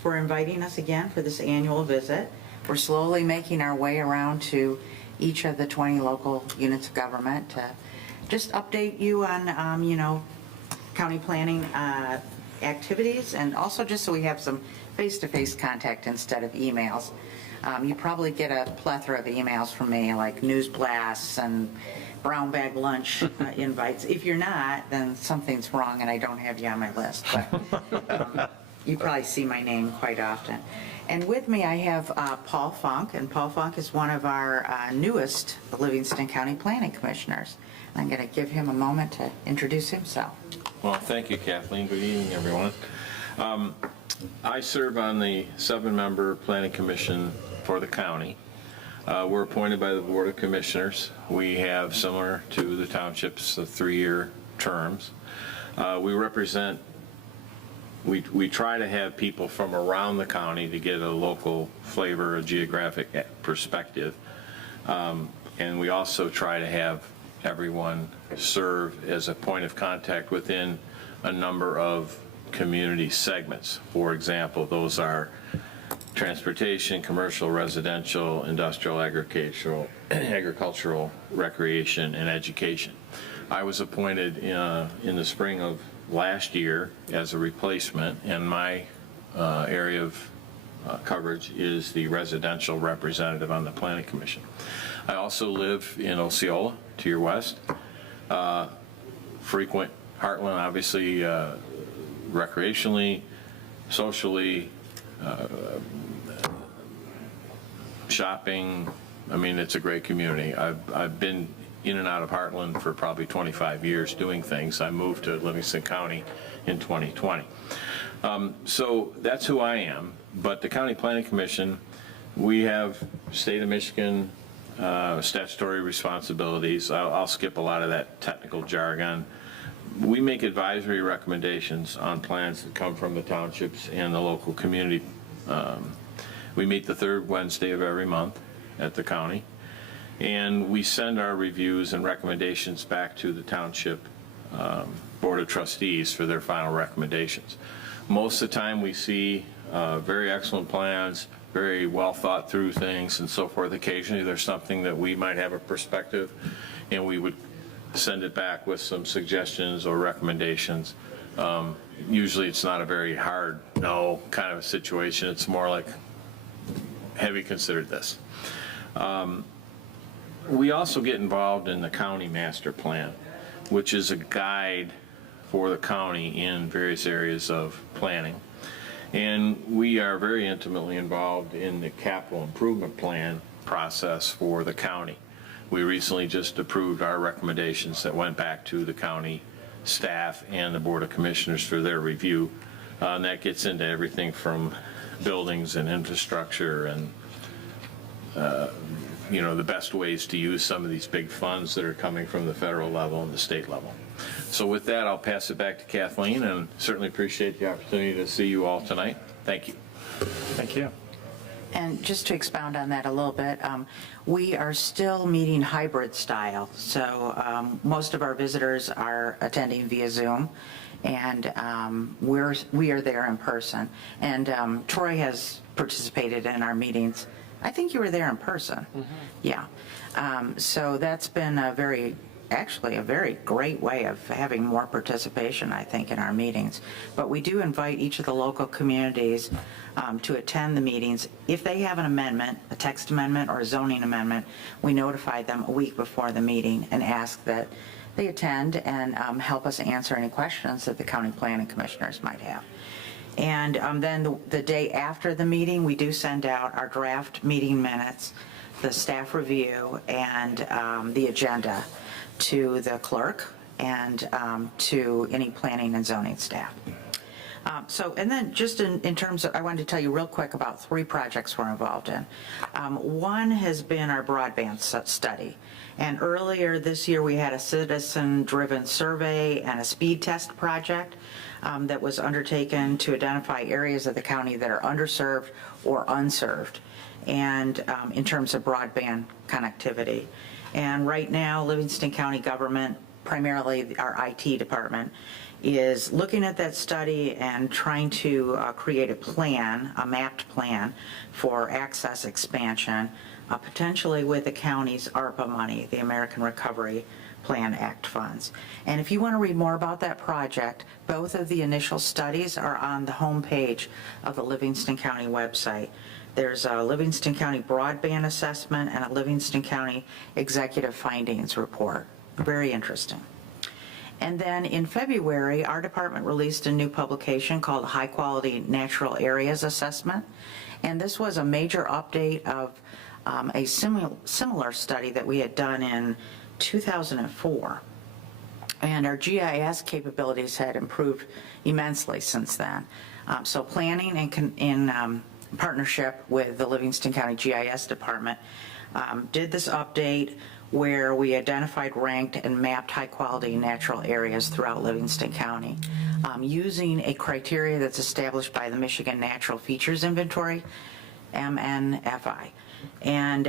for inviting us again for this annual visit. We're slowly making our way around to each of the 20 local units of government to just update you on, county planning activities, and also just so we have some face-to-face contact instead of emails. You probably get a plethora of emails from me, like news blasts and brown bag lunch invites. If you're not, then something's wrong and I don't have you on my list. But you probably see my name quite often. And with me, I have Paul Funk, and Paul Funk is one of our newest Livingston County Planning Commissioners. I'm going to give him a moment to introduce himself. Well, thank you, Kathleen. Good evening, everyone. I serve on the 7-member Planning Commission for the county. We're appointed by the Board of Commissioners. We have, similar to the townships, 3-year terms. We try to have people from around the county to get a local flavor, a geographic perspective. And we also try to have everyone serve as a point of contact within a number of community segments. For example, those are transportation, commercial, residential, industrial, agricultural, recreation, and education. I was appointed in the spring of last year as a replacement, and my area of coverage is the residential representative on the Planning Commission. I also live in Osceola, to your west. Frequent Heartland, obviously, recreationally, socially, shopping. I mean, it's a great community. I've been in and out of Heartland for probably 25 years doing things. I moved to Livingston County in 2020. So that's who I am. But the County Planning Commission, we have state of Michigan statutory responsibilities. I'll skip a lot of that technical jargon. We make advisory recommendations on plans that come from the townships and the local community. We meet the 3rd Wednesday of every month at the county, and we send our reviews and recommendations back to the township Board of Trustees for their final recommendations. Most of the time we see very excellent plans, very well thought through things and so forth. Occasionally there's something that we might have a perspective, and we would send it back with some suggestions or recommendations. Usually it's not a very hard no kind of a situation. It's more like, have you considered this? We also get involved in the county master plan, which is a guide for the county in various areas of planning. And we are very intimately involved in the capital improvement plan process for the county. We recently just approved our recommendations that went back to the county staff and the Board of Commissioners for their review. And that gets into everything from buildings and infrastructure and the best ways to use some of these big funds that are coming from the federal level and the state level. So with that, I'll pass it back to Kathleen, and certainly appreciate the opportunity to see you all tonight. Thank you. Thank you. And just to expound on that a little bit, we are still meeting hybrid style. So most of our visitors are attending via Zoom, and we are there in person. And Troy has participated in our meetings. I think you were there in person. Yeah. So that's been actually a very great way of having more participation, I think, in our meetings. But we do invite each of the local communities to attend the meetings. If they have an amendment, a text amendment or a zoning amendment, we notify them a week before the meeting and ask that they attend and help us answer any questions that the county planning commissioners might have. And then the day after the meeting, we do send out our draft meeting minutes, the staff review, and the agenda to the clerk and to any planning and zoning staff. And then just in terms of, I wanted to tell you real quick about 3 projects we're involved in. One has been our broadband study. And earlier this year, we had a citizen-driven survey and a speed test project that was undertaken to identify areas of the county that are underserved or unserved, and in terms of broadband connectivity. And right now, Livingston County government, primarily our IT department, is looking at that study and trying to create a plan, a mapped plan for access expansion, potentially with the county's ARPA money, the American Recovery Plan Act funds. And if you want to read more about that project, both of the initial studies are on the homepage of the Livingston County website. There's a Livingston County broadband assessment and a Livingston County executive findings report. Very interesting. And then in February, our department released a new publication called High Quality Natural Areas Assessment. And this was a major update of a similar study that we had done in 2004. And our GIS capabilities had improved immensely since then. So planning in partnership with the Livingston County GIS department did this update where we identified, ranked, and mapped high-quality natural areas throughout Livingston County using a criteria that's established by the Michigan Natural Features Inventory, MNFI. And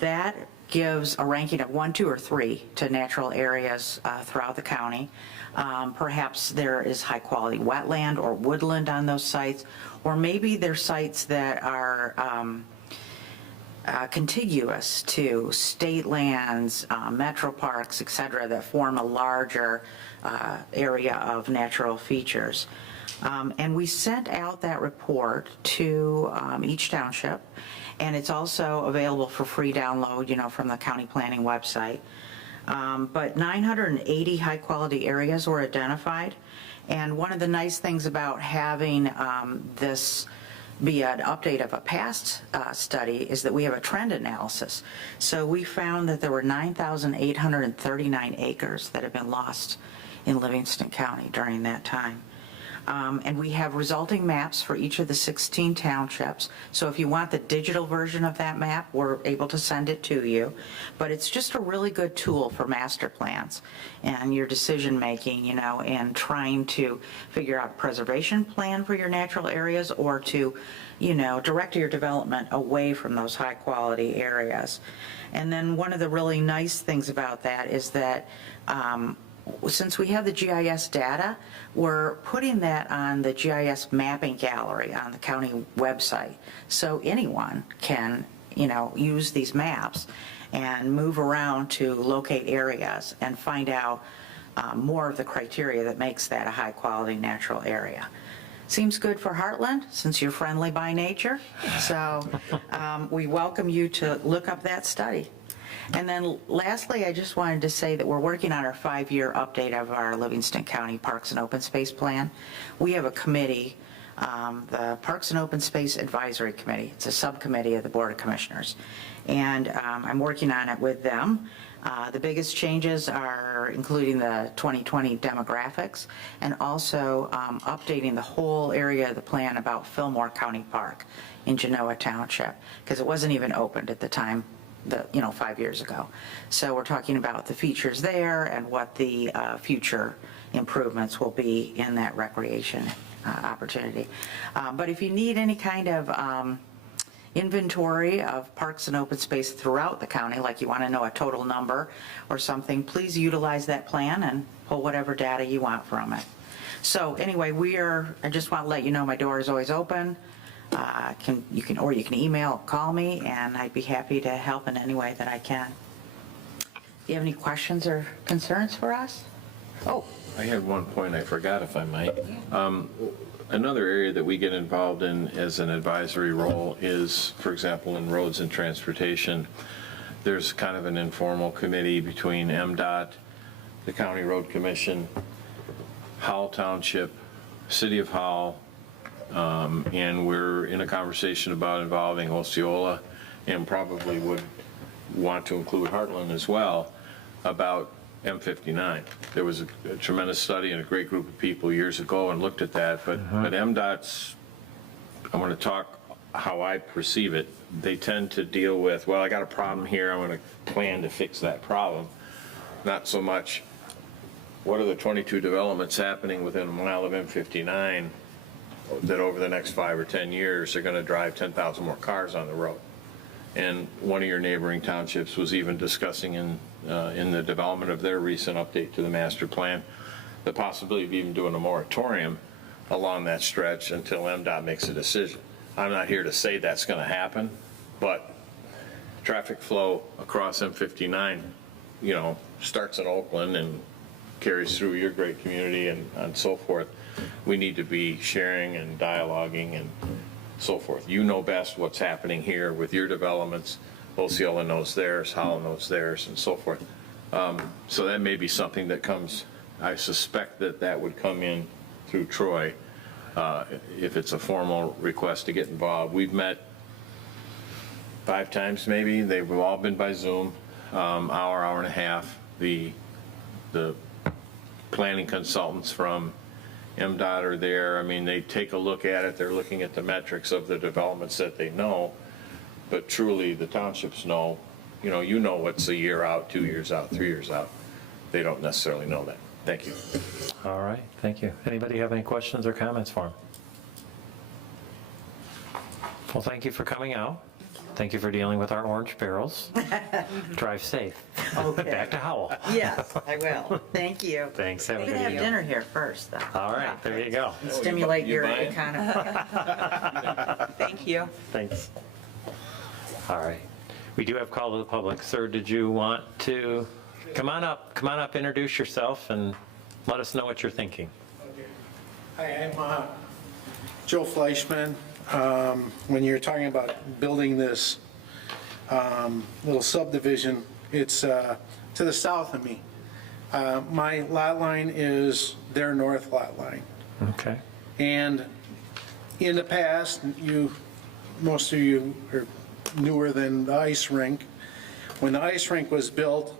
that gives a ranking of 1, 2, or 3 to natural areas throughout the county. Perhaps there is high-quality wetland or woodland on those sites, or maybe they're sites that are contiguous to state lands, metro parks, et cetera, that form a larger area of natural features. And we sent out that report to each township, and it's also available for free download, from the county planning website. But 980 high-quality areas were identified, and one of the nice things about having this be an update of a past study is that we have a trend analysis. So we found that there were 9,839 acres that have been lost in Livingston County during that time. And we have resulting maps for each of the 16 townships. So if you want the digital version of that map, we're able to send it to you. But it's just a really good tool for master plans and your decision making, and trying to figure out a preservation plan for your natural areas, or to, direct your development away from those high quality areas. And then one of the really nice things about that is that since we have the GIS data, we're putting that on the GIS mapping gallery on the county website. So anyone can, use these maps and move around to locate areas and find out more of the criteria that makes that a high quality natural area. Seems good for Heartland, since you're friendly by nature. So we welcome you to look up that study. And then lastly, I just wanted to say that we're working on our 5-year update of our Livingston County Parks and Open Space Plan. We have a committee the Parks and Open Space Advisory Committee. It's a subcommittee of the Board of Commissioners. And I'm working on it with them. The biggest changes are including the 2020 demographics and also updating the whole area of the plan about Fillmore County Park in Genoa Township, because it wasn't even opened at the time, 5 years ago. So we're talking about the features there and what the future improvements will be in that recreation opportunity. But if you need any kind of inventory of parks and open space throughout the county, like you want to know a total number or something, please utilize that plan and pull whatever data you want from it. So anyway, I just want to let you know my door is always open. You can email, call me, and I'd be happy to help in any way that I can. Do you have any questions or concerns for us? Oh. I had one point I forgot, if I might. Another area that we get involved in as an advisory role is, for example, in roads and transportation, there's kind of an informal committee between MDOT, the County Road Commission, Howell Township, City of Howell, and we're in a conversation about involving Osceola and probably would want to include Heartland as well about M59. There was a tremendous study and a great group of people years ago and looked at that, but MDOT's, I want to talk how I perceive it, they tend to deal with, well, I got a problem here, I want to plan to fix that problem. Not so much, what are the 22 developments happening within a mile of M59 that over the next 5 or 10 years are going to drive 10,000 more cars on the road? And one of your neighboring townships was even discussing in the development of their recent update to the master plan, the possibility of even doing a moratorium along that stretch until MDOT makes a decision. I'm not here to say that's going to happen, but traffic flow across M59, starts in Oakland and carries through your great community and so forth. We need to be sharing and dialoguing and so forth. You know best what's happening here with your developments. Osceola knows theirs, Howell knows theirs, and so forth. So that may be something that comes, I suspect that would come in through Troy if it's a formal request to get involved. We've met 5 times maybe. They've all been by Zoom, hour and a half. The planning consultants from MDOT are there. I mean, they take a look at it. They're looking at the metrics of the developments that they know. But truly, the townships know, you know what's a year out, 2 years out, 3 years out. They don't necessarily know that. Thank you. All right, thank you. Anybody have any questions or comments for him? Well, thank you for coming out. Thank you for dealing with our orange barrels. Drive safe. Okay. Back to Howell. Yes, I will. Thank you. Thanks. Have a We good can have evening. dinner here first, though. All right, there you go. And stimulate you your buying? economy. Thank you. Thanks. All right. We do have call to the public. Sir, did you want to come on up, introduce yourself, and let us know what you're thinking. Hi, I'm Joe Fleischman. When you're talking about building this little subdivision, it's to the south of me. My lot line is their north lot line. Okay. And in the past, most of you are newer than the ice rink. When the ice rink was built,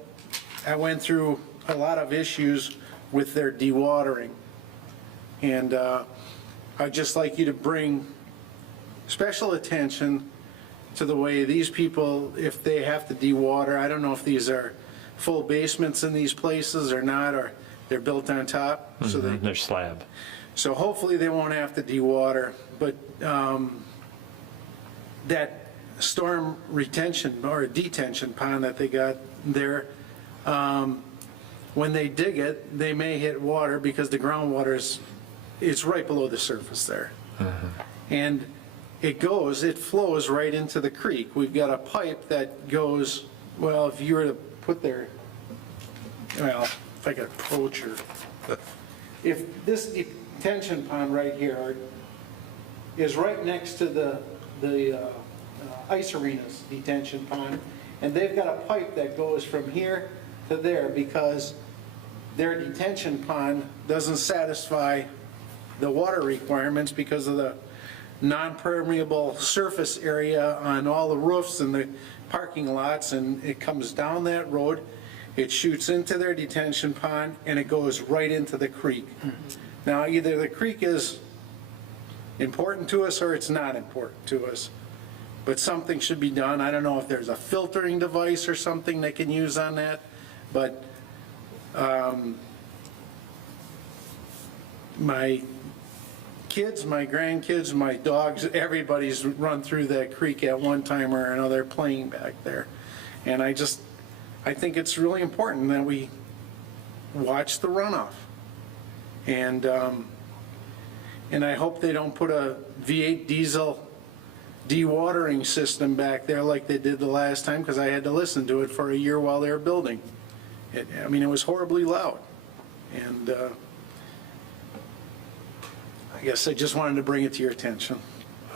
I went through a lot of issues with their dewatering. And I'd just like you to bring special attention to the way these people, if they have to dewater, I don't know if these are full basements in these places or not, or they're built on top. So They're slab. so hopefully they won't have to dewater, but that storm retention or detention pond that they got there, when they dig it, they may hit water because the groundwater it's right below the surface there. And it flows right into the creek. We've got a pipe that goes, well, if you were to put there, well, if I could approach her. If this detention pond right here is right next to the ice arena's detention pond, and they've got a pipe that goes from here to there because their detention pond doesn't satisfy the water requirements because of the non-permeable surface area on all the roofs and the parking lots, and it comes down that road, it shoots into their detention pond, and it goes right into the creek. Now, either the creek is important to us or it's not important to us, but something should be done. I don't know if there's a filtering device or something they can use on that, but my kids, my grandkids, my dogs, everybody's run through that creek at one time or another playing back there. And I think it's really important that we watch the runoff. And I hope they don't put a V8 diesel dewatering system back there like they did the last time, because I had to listen to it for a year while they were building. It was horribly loud. And I guess I just wanted to bring it to your attention.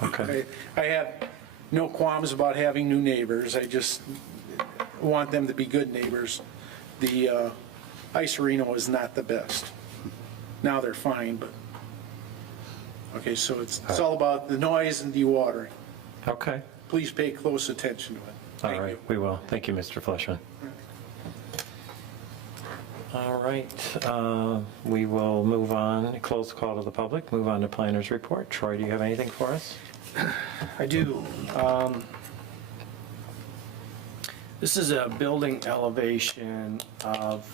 Okay. I have no qualms about having new neighbors. I just want them to be good neighbors. The Ice Reno is not the best. Now they're fine, but, okay, so it's all about the noise and dewatering. Okay. Please pay close attention to it. All Thank right, you. we will. Thank you, Mr. Fleshman. All right, we will move on, close call to the public, move on to planner's report. Troy, do you have anything for us? I do. This is a building elevation of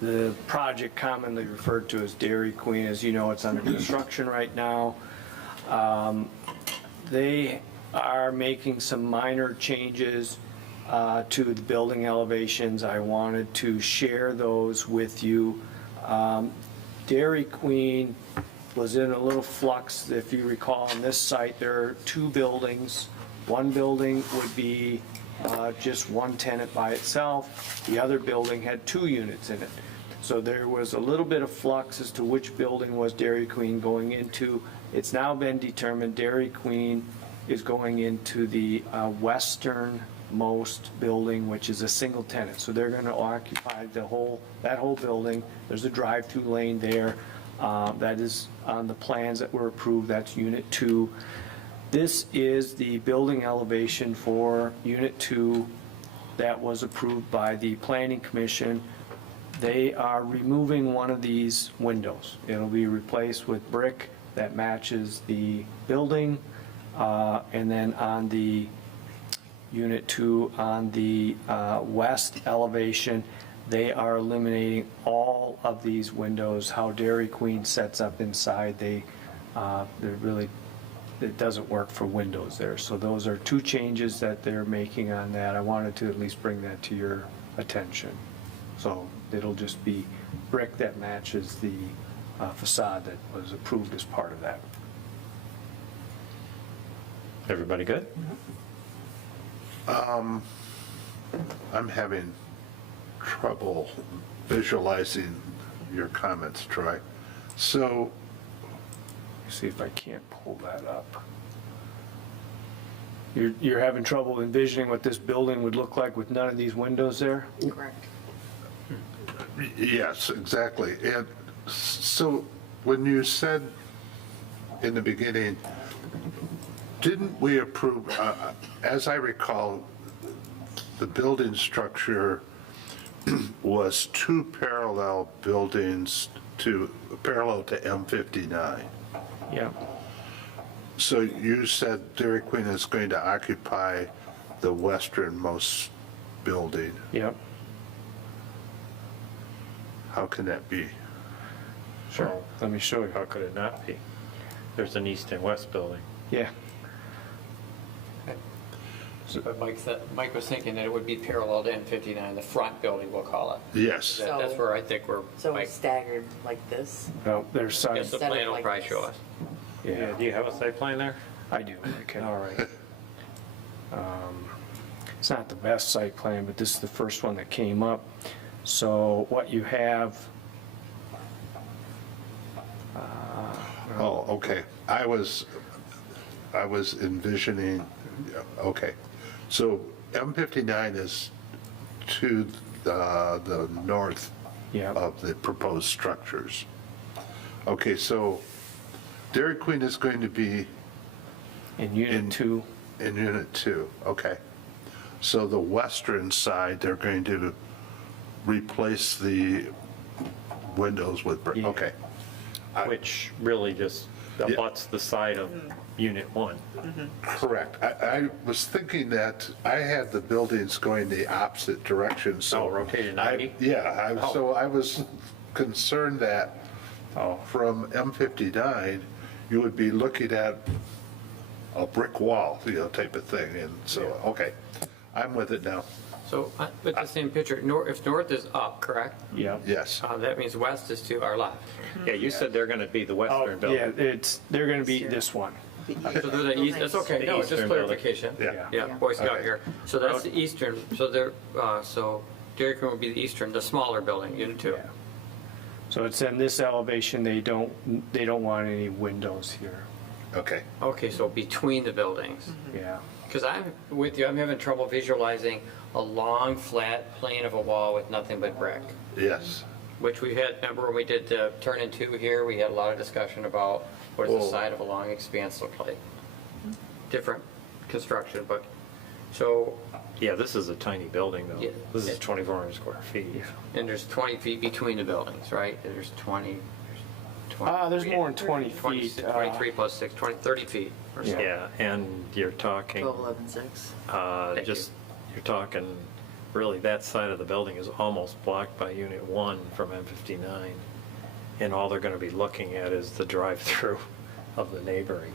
the project commonly referred to as Dairy Queen. As you know, it's under construction right now. They are making some minor changes to the building elevations. I wanted to share those with you. Dairy Queen was in a little flux. If you recall, on this site, there are two buildings. One building would be just one tenant by itself. The other building had 2 units in it. So there was a little bit of flux as to which building was Dairy Queen going into. It's now been determined Dairy Queen is going into the westernmost building, which is a single tenant. So they're going to occupy that whole building. There's a drive-through lane there. That is on the plans that were approved. That's Unit 2. This is the building elevation for Unit 2 that was approved by the Planning Commission. They are removing one of these windows. It'll be replaced with brick that matches the building. And then on the Unit 2, on the west elevation, they are eliminating all of these windows. How Dairy Queen sets up inside, it doesn't work for windows there. So those are 2 changes that they're making on that. I wanted to at least bring that to your attention. So it'll just be brick that matches the facade that was approved as part of that. Everybody good? I'm having trouble visualizing your comments, Troy. So, See if I can't pull that up. You're having trouble envisioning what this building would look like with none of these windows there? Correct. yes, exactly. And so when you said in the beginning, didn't we approve, as I recall, the building structure was 2 parallel buildings parallel to M59? Yeah. So you said Dairy Queen is going to occupy the westernmost building. Yep. How can that be? Sure. Let me show you. How could it not be? There's an east and west building. Yeah. But Mike was thinking that it would be parallel to M59, the front building, we'll call it. Yes. That's where I think we're, So Mike, it's staggered like this? No, there's side. yes, the Instead of plan will like probably this. show us. Yeah, do you have a site plan there? I do. Okay. All right. It's not the best site plan, but this is the first one that came up. So what you have, Oh, okay. I was envisioning, okay. So M59 is to the north yeah, of the proposed structures. Okay, so Dairy Queen is going to be In Unit 2, in Unit 2, okay. So the western side, they're going to replace the windows with brick, Yeah. okay. Which really just abuts the side of Unit 1. Correct. I was thinking that I had the buildings going the opposite direction, so. Oh, rotated 90? So I was concerned that Oh. from M59, you would be looking at a brick wall, type of thing, and so, okay, I'm with it now, So with the same picture, if north is up, correct? yeah. yes. That means west is to our left. Yeah, you said they're going to be the Oh, western yeah, building. they're going to be this one. So they're the east, that's okay, no, it's just Eastern building. clarification. Yeah. Yeah, Boy Scout Okay. here. So that's the eastern, so they're, so Dairy Queen would be the eastern, the smaller building, Unit 2. Yeah. So it's in this elevation, they don't want any windows here. Okay, Okay, so between the buildings. Yeah. Because I'm with you, I'm having trouble visualizing a long, flat plane of a wall with nothing but brick. yes. Which we had, remember when we did the turn-in two here, we had a lot of discussion about what does the Oh. side of a long expanse look like? Different construction, but, so, Yeah, this is a tiny building, though. Yeah. This is 2,400 square feet. and there's 20 feet between the buildings, right? There's 20, There's more than 20 feet. 23 plus 6, 20, 30 feet or so. Yeah, and you're talking, 12, 11, 6. Thank just, you're talking, really, that side of the building is almost blocked by Unit 1 from M59. And all they're going to be looking at is the drive-through of the neighboring.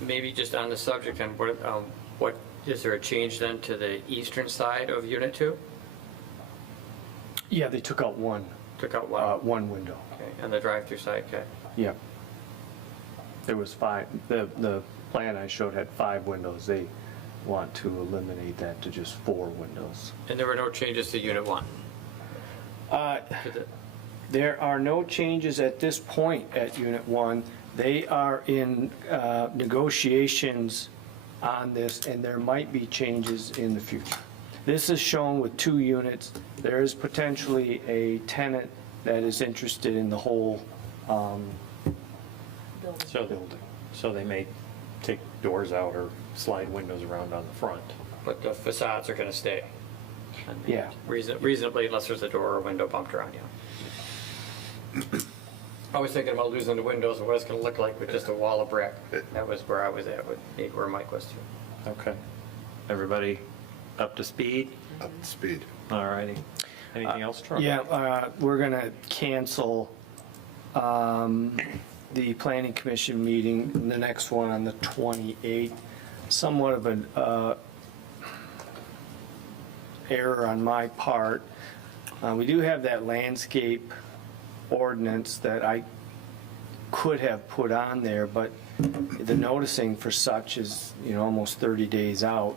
Maybe just on the subject, and what, is there a change then to the eastern side of Unit 2? Yeah, they took out one window. Okay, and the drive-through side, okay. Yep. There was 5, the plan I showed had 5 windows. They want to eliminate that to just 4 windows. And there were no changes to Unit 1? There are no changes at this point at Unit 1. They are in negotiations on this, and there might be changes in the future. This is shown with 2 units. There is potentially a tenant that is interested in the whole building. So they may take doors out or slide windows around on the front. But the facades are going to stay? Yeah. Reasonably, unless there's a door or a window bumped around, yeah. I was thinking about losing the windows and what it's going to look like with just a wall of brick. That was where I was at, where Mike was too. Okay. Everybody up to speed? Up to speed. All righty. Anything else, Troy? Yeah, we're going to cancel the planning commission meeting, the next one on the 28th. Somewhat of an error on my part. We do have that landscape ordinance that I could have put on there, but the noticing for such is, almost 30 days out.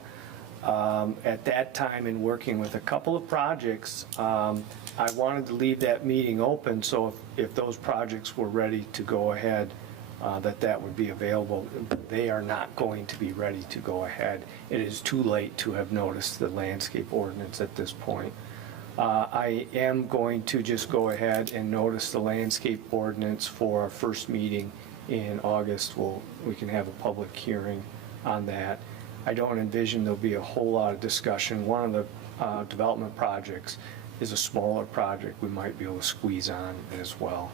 At that time, in working with a couple of projects, I wanted to leave that meeting open, so if those projects were ready to go ahead, that would be available. They are not going to be ready to go ahead. It is too late to have noticed the landscape ordinance at this point. I am going to just go ahead and notice the landscape ordinance for our first meeting in August. We can have a public hearing on that. I don't envision there'll be a whole lot of discussion. One of the development projects is a smaller project we might be able to squeeze on as well.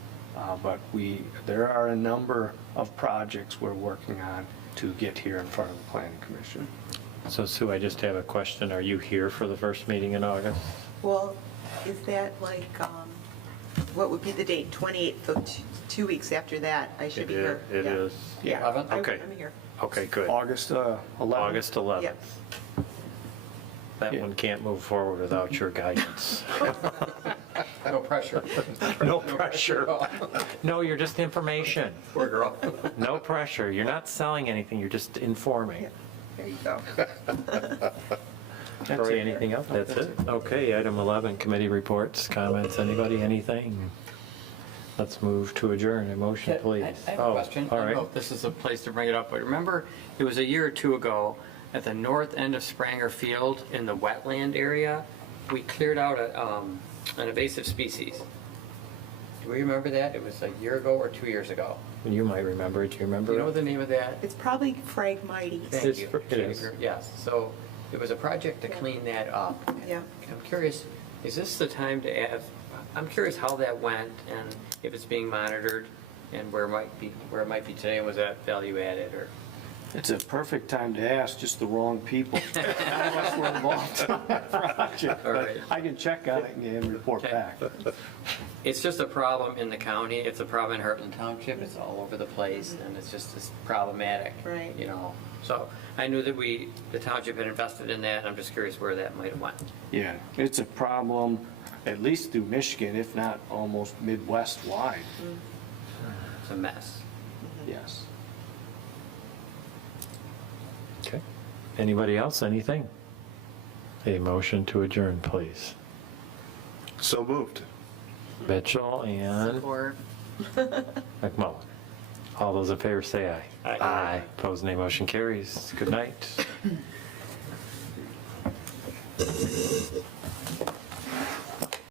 But there are a number of projects we're working on to get here in front of the Planning Commission. So Sue, I just have a question. Are you here for the first meeting in August? Well, is that like, what would be the date? 28th, so 2 weeks after that, I should be here. It Yeah. is. Yeah, 11th? Okay. I'm here. Okay, good. August 11th. August 11th. Yeah. That one can't move forward without your guidance. No pressure. No pressure. No, you're just information. Poor girl. No pressure. You're not selling anything, you're just informing. There you go. Troy, anything else? That's it? Okay, item 11, committee reports, comments, anybody, anything? Let's move to adjourn. A motion, please. I have a question. All I don't know right. if this is a place to bring it up, but remember, it was a year or two ago, at the north end of Spranger Field in the wetland area, we cleared out an invasive species. Do we remember that? It was a year ago or 2 years ago. You might remember it. Do you Do remember you know it? the name of that? It's probably Frank Mighty's. Thank It's- you. it is. Yes, so it was a project to clean that up. Yeah. I'm curious, is this the time to have, I'm curious how that went and if it's being monitored and where it might be today, and was that value added or? It's a perfect time to ask, just the wrong people. None of us were involved in that project, All but right. I can check on it and report Okay. back. It's just a problem in the county, it's a problem in Heartland Township, it's all over the place, and it's just it's problematic. Right. You know, so I knew that the township had invested in that, and I'm just curious where that might have went. Yeah, it's a problem, at least through Michigan, if not almost Midwest wide, It's a mess. yes. Okay. Anybody else, anything? A motion to adjourn, please. So moved. Mitchell and Or McMullen. All those in favor say aye. Aye. Aye. Opposed, nay. Motion carries. Good night.